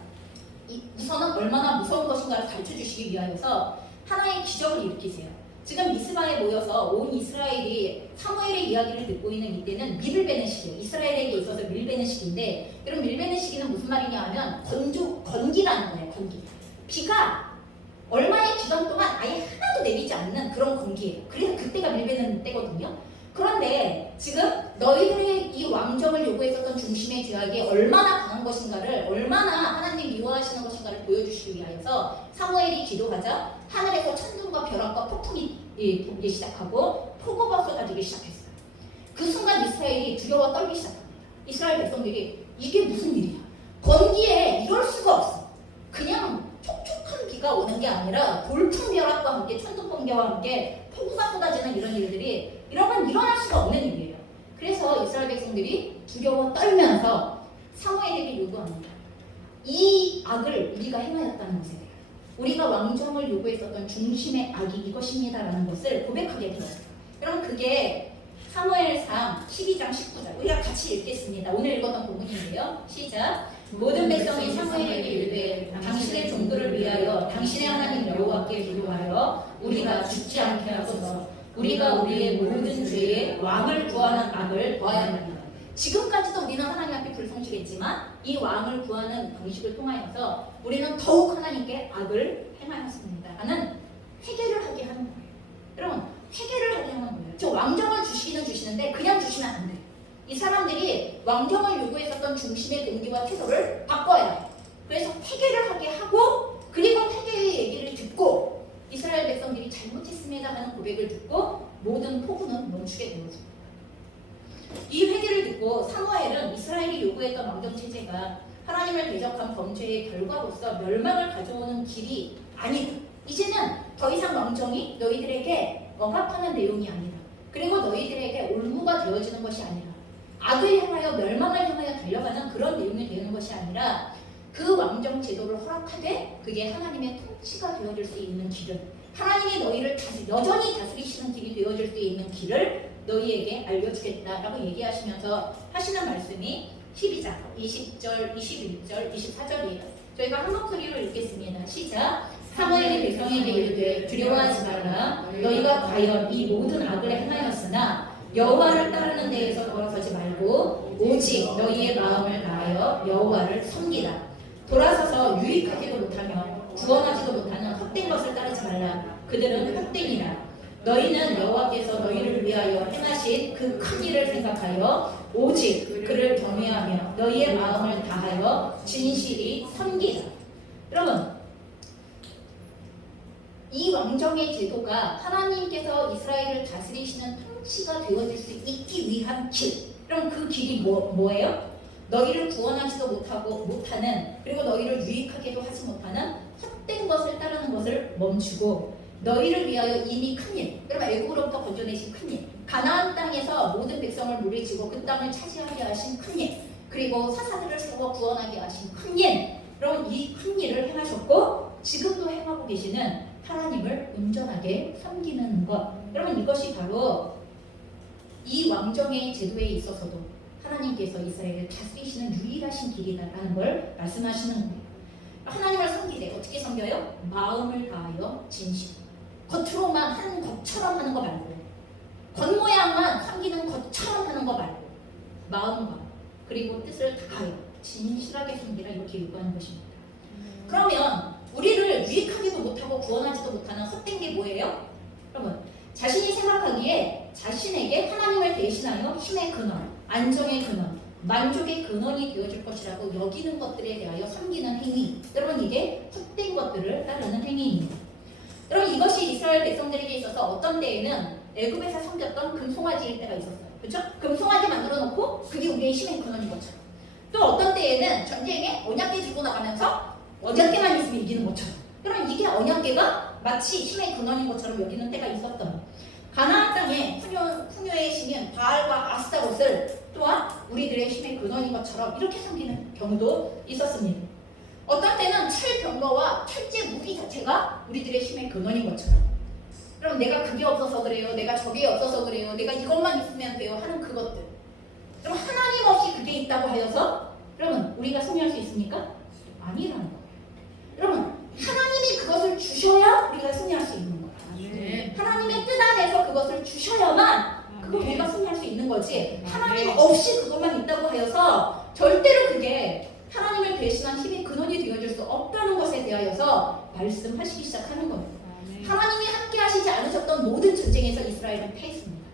우선은 얼마나 무서운 것인가를 가르쳐 주시기 위하여서 하나의 기적을 일으키세요. 지금 미스바에 모여서 온 이스라엘이 사무엘의 이야기를 듣고 있는 이때는 밀을 베는 시기예요. 이스라엘에게 있어서 밀 베는 시기인데 여러분, 밀 베는 시기는 무슨 말이냐 하면 건기라는 거예요. 건기. 비가 얼마의 기간 동안 아예 하나도 내리지 않는 그런 건기예요. 그래서 그때가 밀 베는 때거든요. 그런데 지금 너희들의 이 왕정을 요구했었던 중심의 죄악이 얼마나 강한 것인가를 얼마나 하나님 미워하시는 것인가를 보여주시기 위하여서 사무엘이 기도하자 하늘에서 천둥과 벼락과 폭풍이 불기 시작하고 폭우가 쏟아지기 시작했어요. 그 순간 이스라엘이 두려워 떨기 시작합니다. 이스라엘 백성들이 이게 무슨 일이야? 건기에 이럴 수가 없어. 그냥 촉촉한 비가 오는 게 아니라 돌풍 벼락과 함께 천둥 번개와 함께 폭우가 쏟아지는 이런 일들이 이러면 일어날 수가 없는 일이에요. 그래서 이스라엘 백성들이 두려워 떨면서 사무엘에게 요구합니다. 이 악을 우리가 행하였다는 것에 대해 우리가 왕정을 요구했었던 중심의 악이 이것입니다라는 것을 고백하게 되었어요. 여러분, 그게 사무엘상 12장 19절 우리가 같이 읽겠습니다. 오늘 읽었던 부분인데요. 시작. 모든 백성이 사무엘에게 이르되 당신의 종들을 위하여 당신의 하나님 여호와께 기도하여 우리가 죽지 않게 하소서. 우리가 우리의 모든 죄에 왕을 구하는 악을 보아야 합니다. 지금까지도 우리는 하나님 앞에 불성실했지만 이 왕을 구하는 방식을 통하여서 우리는 더욱 하나님께 악을 행하였습니다. 나는 회개를 하게 하는 거예요. 여러분, 회개를 하게 하는 거예요. 저 왕정을 주시기는 주시는데 그냥 주시면 안 돼요. 이 사람들이 왕정을 요구했었던 중심의 동기와 태도를 바꿔야 해요. 그래서 회개를 하게 하고 그리고 회개의 얘기를 듣고 이스라엘 백성들이 잘못했습니다 하는 고백을 듣고 모든 폭우는 멈추게 되어집니다. 이 회개를 듣고 사무엘은 이스라엘이 요구했던 왕정 체제가 하나님을 대적한 범죄의 결과로서 멸망을 가져오는 길이 아니다. 이제는 더 이상 왕정이 너희들에게 억압하는 내용이 아니다. 그리고 너희들에게 올무가 되어지는 것이 아니라 악을 향하여 멸망을 향하여 달려가는 그런 내용이 되는 것이 아니라 그 왕정 제도를 허락하되 그게 하나님의 통치가 되어질 수 있는 길을 하나님이 너희를 여전히 다스리시는 길이 되어질 수 있는 길을 너희에게 알려주겠다라고 얘기하시면서 하시는 말씀이 12장 20절, 21절, 24절이에요. 저희가 한 목소리로 읽겠습니다. 시작. 사무엘이 백성에게 이르되 두려워하지 말라. 너희가 과연 이 모든 악을 행하였으나 여호와를 따르는 데에서 돌아서지 말고 오직 너희의 마음을 다하여 여호와를 섬기라. 돌아서서 유익하지도 못하며 구원하지도 못하는 헛된 것을 따르지 말라. 그들은 헛되니라. 너희는 여호와께서 너희를 위하여 행하신 그 큰 일을 생각하여 오직 그를 경외하며 너희의 마음을 다하여 진실이 섬기라. 여러분, 이 왕정의 제도가 하나님께서 이스라엘을 다스리시는 통치가 되어질 수 있기 위한 길. 그럼 그 길이 뭐예요? 너희를 구원하지도 못하는 그리고 너희를 유익하게도 하지 못하는 헛된 것을 따르는 것을 멈추고 너희를 위하여 이미 큰일, 그러면 애국으로부터 건져내신 큰일, 가나안 땅에서 모든 백성을 무리지고 그 땅을 차지하게 하신 큰일, 그리고 사사들을 세워 구원하게 하신 큰일, 그럼 이 큰일을 행하셨고 지금도 행하고 계시는 하나님을 온전하게 섬기는 것. 여러분 이것이 바로 이 왕정의 제도에 있어서도 하나님께서 이스라엘을 다스리시는 유일하신 길이다라는 걸 말씀하시는 거예요. 하나님을 섬기되 어떻게 섬겨요? 마음을 다하여 진심. 겉으로만 하는 것처럼 하는 거 말고, 겉모양만 섬기는 것처럼 하는 거 말고, 마음과 그리고 뜻을 다하여 진실하게 섬기라 이렇게 요구하는 것입니다. 그러면 우리를 유익하기도 못하고 구원하지도 못하는 헛된 게 뭐예요? 여러분 자신이 생각하기에 자신에게 하나님을 대신하여 힘의 근원, 안정의 근원, 만족의 근원이 되어줄 것이라고 여기는 것들에 대하여 섬기는 행위. 여러분 이게 헛된 것들을 따르는 행위입니다. 여러분 이것이 이스라엘 백성들에게 있어서 어떤 때에는 애굽에서 섬겼던 금송아지일 때가 있었어요. 그렇죠? 금송아지 만들어 놓고 그게 우리의 힘의 근원인 것처럼. 또 어떤 때에는 전쟁에 언약궤 들고 나가면서 언약궤만 있으면 이기는 것처럼. 그럼 이게 언약궤가 마치 힘의 근원인 것처럼 여기는 때가 있었던 가나안 땅에 풍요의 신인 바알과 아스타롯을 또한 우리들의 힘의 근원인 것처럼 이렇게 섬기는 경우도 있었습니다. 어떤 때는 철병거와 철제 무기 자체가 우리들의 힘의 근원인 것처럼. 그럼 내가 그게 없어서 그래요, 내가 저게 없어서 그래요, 내가 이것만 있으면 돼요 하는 그것들. 그럼 하나님 없이 그게 있다고 하여서 그러면 우리가 승리할 수 있습니까? 아니라는 거예요. 여러분 하나님이 그것을 주셔야 우리가 승리할 수 있는 거예요. 하나님의 뜻 안에서 그것을 주셔야만 그거 우리가 승리할 수 있는 거지. 하나님 없이 그것만 있다고 하여서 절대로 그게 하나님을 대신한 힘의 근원이 되어줄 수 없다는 것에 대하여서 말씀하시기 시작하는 거예요. 하나님이 함께 하시지 않으셨던 모든 전쟁에서 이스라엘은 패했습니다.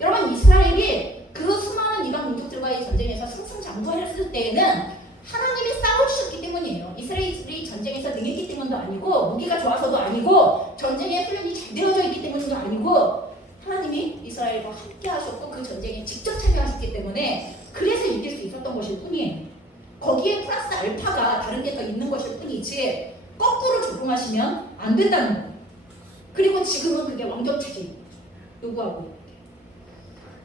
여러분 이스라엘이 그 수많은 이방 민족들과의 전쟁에서 승승장구했을 때에는 하나님이 싸워주셨기 때문이에요. 이스라엘이 전쟁에서 능했기 때문도 아니고 무기가 좋아서도 아니고 전쟁의 훈련이 잘 되어져 있기 때문도 아니고 하나님이 이스라엘과 함께 하셨고 그 전쟁에 직접 참여하셨기 때문에 그래서 이길 수 있었던 것일 뿐이에요. 거기에 플러스 알파가 다른 게 더 있는 것일 뿐이지 거꾸로 적용하시면 안 된다는 거예요. 그리고 지금은 그게 완벽체제 요구하고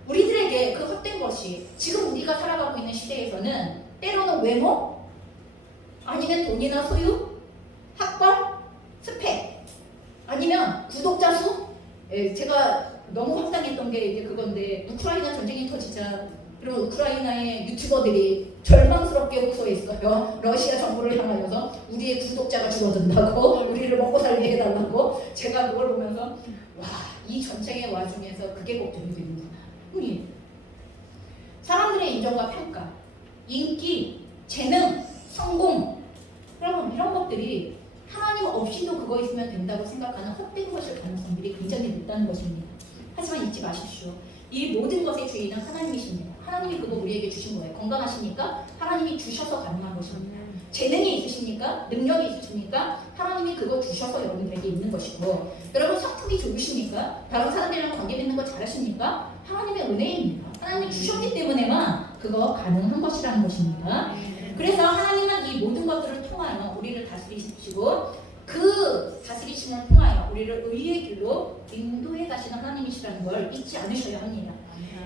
우리들에게 그 헛된 것이 지금 우리가 살아가고 있는 시대에서는 때로는 외모 아니면 돈이나 소유, 학벌, 스펙 아니면 구독자 수. 제가 너무 황당했던 게 이제 그건데 우크라이나 전쟁이 터지자 그리고 우크라이나의 유튜버들이 절망스럽게 호소했어요. 러시아 정부를 향하여서 우리의 구독자가 줄어든다고 우리를 먹고 살게 해달라고. 제가 그걸 보면서 와, 이 전쟁의 와중에서 그게 걱정이 되는구나. 사람들의 인정과 평가, 인기, 재능, 성공, 그러면 이런 것들이 하나님 없이도 그거 있으면 된다고 생각하는 헛된 것일 가능성들이 굉장히 높다는 것입니다. 하지만 잊지 마십시오. 이 모든 것의 주인은 하나님이십니다. 하나님이 그거 우리에게 주신 거예요. 건강하십니까? 하나님이 주셔서 가능한 것입니다. 재능이 있으십니까? 능력이 있으십니까? 하나님이 그거 주셔서 여러분들에게 있는 것이고, 여러분 성품이 좋으십니까? 다른 사람들이랑 관계 맺는 거 잘하십니까? 하나님의 은혜입니다. 하나님이 주셨기 때문에만 그거 가능한 것이라는 것입니다. 그래서 하나님은 이 모든 것들을 통하여 우리를 다스리시고 그 다스리심을 통하여 우리를 의의 길로 인도해 가시는 하나님이시라는 걸 잊지 않으셔야 합니다.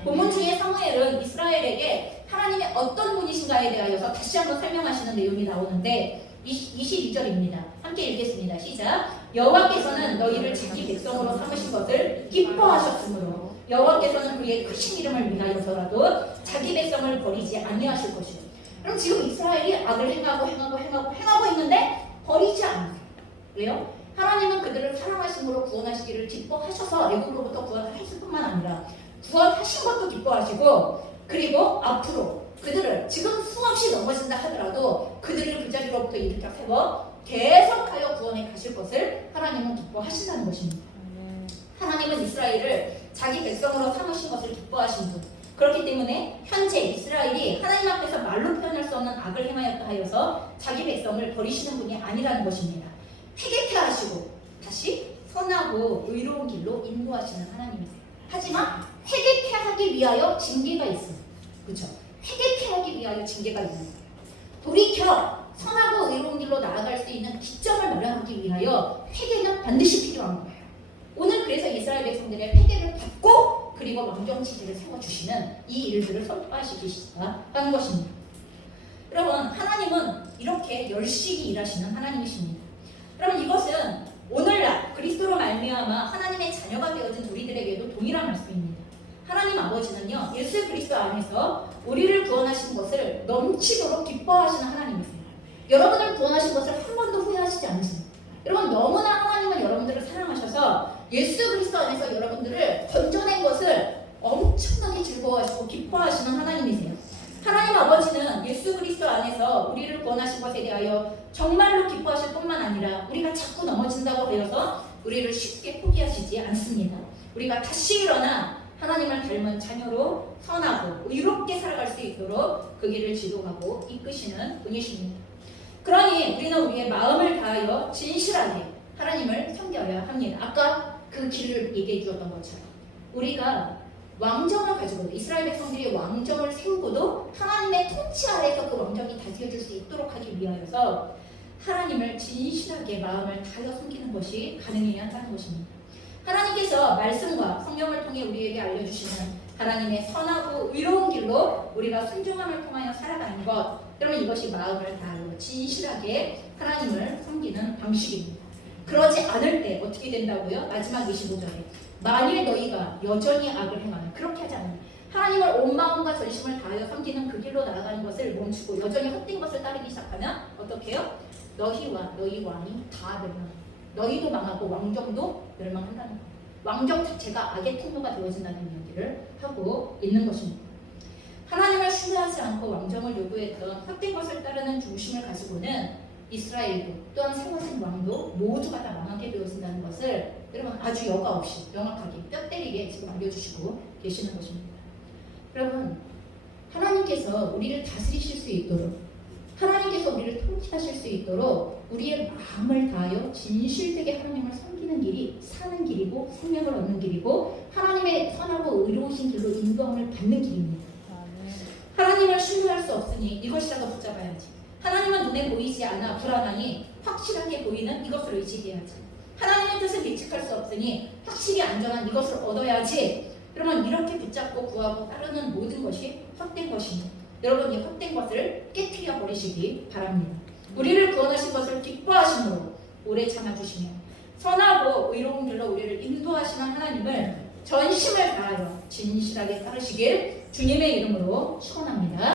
본문 중에 사무엘은 이스라엘에게 하나님의 어떤 분이신가에 대하여서 다시 한번 설명하시는 내용이 나오는데 22절입니다. 함께 읽겠습니다. 시작. 여호와께서는 너희를 자기 백성으로 삼으신 것을 기뻐하셨으므로 여호와께서는 그의 크신 이름을 위하여서라도 자기 백성을 버리지 아니하실 것이요. 그럼 지금 이스라엘이 악을 행하고 있는데 버리지 않아요. 왜요? 하나님은 그들을 사랑하심으로 구원하시기를 기뻐하셔서 애국으로부터 구원하실 뿐만 아니라 구원하신 것도 기뻐하시고 그리고 앞으로 그들을 지금 수없이 넘어진다 하더라도 그들을 그 자리로부터 일으켜 세워 계속하여 구원해 가실 것을 하나님은 기뻐하신다는 것입니다. 하나님은 이스라엘을 자기 백성으로 삼으신 것을 기뻐하신 분. 그렇기 때문에 현재 이스라엘이 하나님 앞에서 말로 표현할 수 없는 악을 행하였다 하여서 자기 백성을 버리시는 분이 아니라는 것입니다. 회개케 하시고 다시 선하고 의로운 길로 인도하시는 하나님이세요. 하지만 회개케 하기 위하여 징계가 있습니다. 그렇죠? 회개케 하기 위하여 징계가 있는 거예요. 돌이켜 선하고 의로운 길로 나아갈 수 있는 기점을 마련하기 위하여 회개는 반드시 필요한 거예요. 오늘 그래서 이스라엘 백성들의 회개를 받고 그리고 왕정 체제를 세워주시는 이 일들을 선포하시기시다 하는 것입니다. 여러분, 하나님은 이렇게 열심히 일하시는 하나님이십니다. 여러분, 이것은 오늘날 그리스도로 말미암아 하나님의 자녀가 되어진 우리들에게도 동일한 말씀입니다. 하나님 아버지는요, 예수 그리스도 안에서 우리를 구원하신 것을 넘치도록 기뻐하시는 하나님이세요. 여러분을 구원하신 것을 한 번도 후회하시지 않으십니다. 여러분, 너무나 하나님은 여러분들을 사랑하셔서 예수 그리스도 안에서 여러분들을 건져낸 것을 엄청나게 즐거워하시고 기뻐하시는 하나님이세요. 하나님 아버지는 예수 그리스도 안에서 우리를 구원하신 것에 대하여 정말로 기뻐하실 뿐만 아니라 우리가 자꾸 넘어진다고 하여서 우리를 쉽게 포기하시지 않습니다. 우리가 다시 일어나 하나님을 닮은 자녀로 선하고 의롭게 살아갈 수 있도록 그 길을 지도하고 이끄시는 분이십니다. 그러니 우리는 우리의 마음을 다하여 진실하게 하나님을 섬겨야 합니다. 아까 그 길을 얘기해 주었던 것처럼 우리가 왕정을 가지고도 이스라엘 백성들이 왕정을 세우고도 하나님의 통치 아래서 그 왕정이 다스려질 수 있도록 하기 위하여서 하나님을 진실하게 마음을 다하여 섬기는 것이 가능해야 하는 것입니다. 하나님께서 말씀과 성령을 통해 우리에게 알려주시는 하나님의 선하고 의로운 길로 우리가 순종함을 통하여 살아가는 것, 그러면 이것이 마음을 다하여 진실하게 하나님을 섬기는 방식입니다. 그러지 않을 때 어떻게 된다고요? 마지막 25절에 만일 너희가 여전히 악을 행하면, 그렇게 하지 않으면 하나님을 온 마음과 전심을 다하여 섬기는 그 길로 나아가는 것을 멈추고 여전히 헛된 것을 따르기 시작하면 어떻게 해요? 너희와 너희 왕이 다 멸망합니다. 너희도 망하고 왕정도 멸망한다는 거예요. 왕정 자체가 악의 통로가 되어진다는 이야기를 하고 있는 것입니다. 하나님을 신뢰하지 않고 왕정을 요구했던 헛된 것을 따르는 중심을 가지고는 이스라엘도 또한 세워진 왕도 모두가 다 망하게 되어진다는 것을 여러분 아주 여과 없이 명확하게 뼈 때리게 지금 알려주시고 계시는 것입니다. 여러분, 하나님께서 우리를 다스리실 수 있도록, 하나님께서 우리를 통치하실 수 있도록 우리의 마음을 다하여 진실되게 하나님을 섬기는 길이 사는 길이고 생명을 얻는 길이고 하나님의 선하고 의로우신 길로 인도함을 받는 길입니다. 하나님을 신뢰할 수 없으니 이것이라도 붙잡아야지. 하나님은 눈에 보이지 않아 불안하니 확실하게 보이는 이것을 의지해야지. 하나님의 뜻을 예측할 수 없으니 확실히 안전한 이것을 얻어야지. 그러면 이렇게 붙잡고 구하고 따르는 모든 것이 헛된 것입니다. 여러분, 이 헛된 것을 깨트려 버리시기 바랍니다. 우리를 구원하신 것을 기뻐하심으로 오래 참아주시며 선하고 의로운 길로 우리를 인도하시는 하나님을 전심을 다하여 진실하게 따르시길 주님의 이름으로 축원합니다.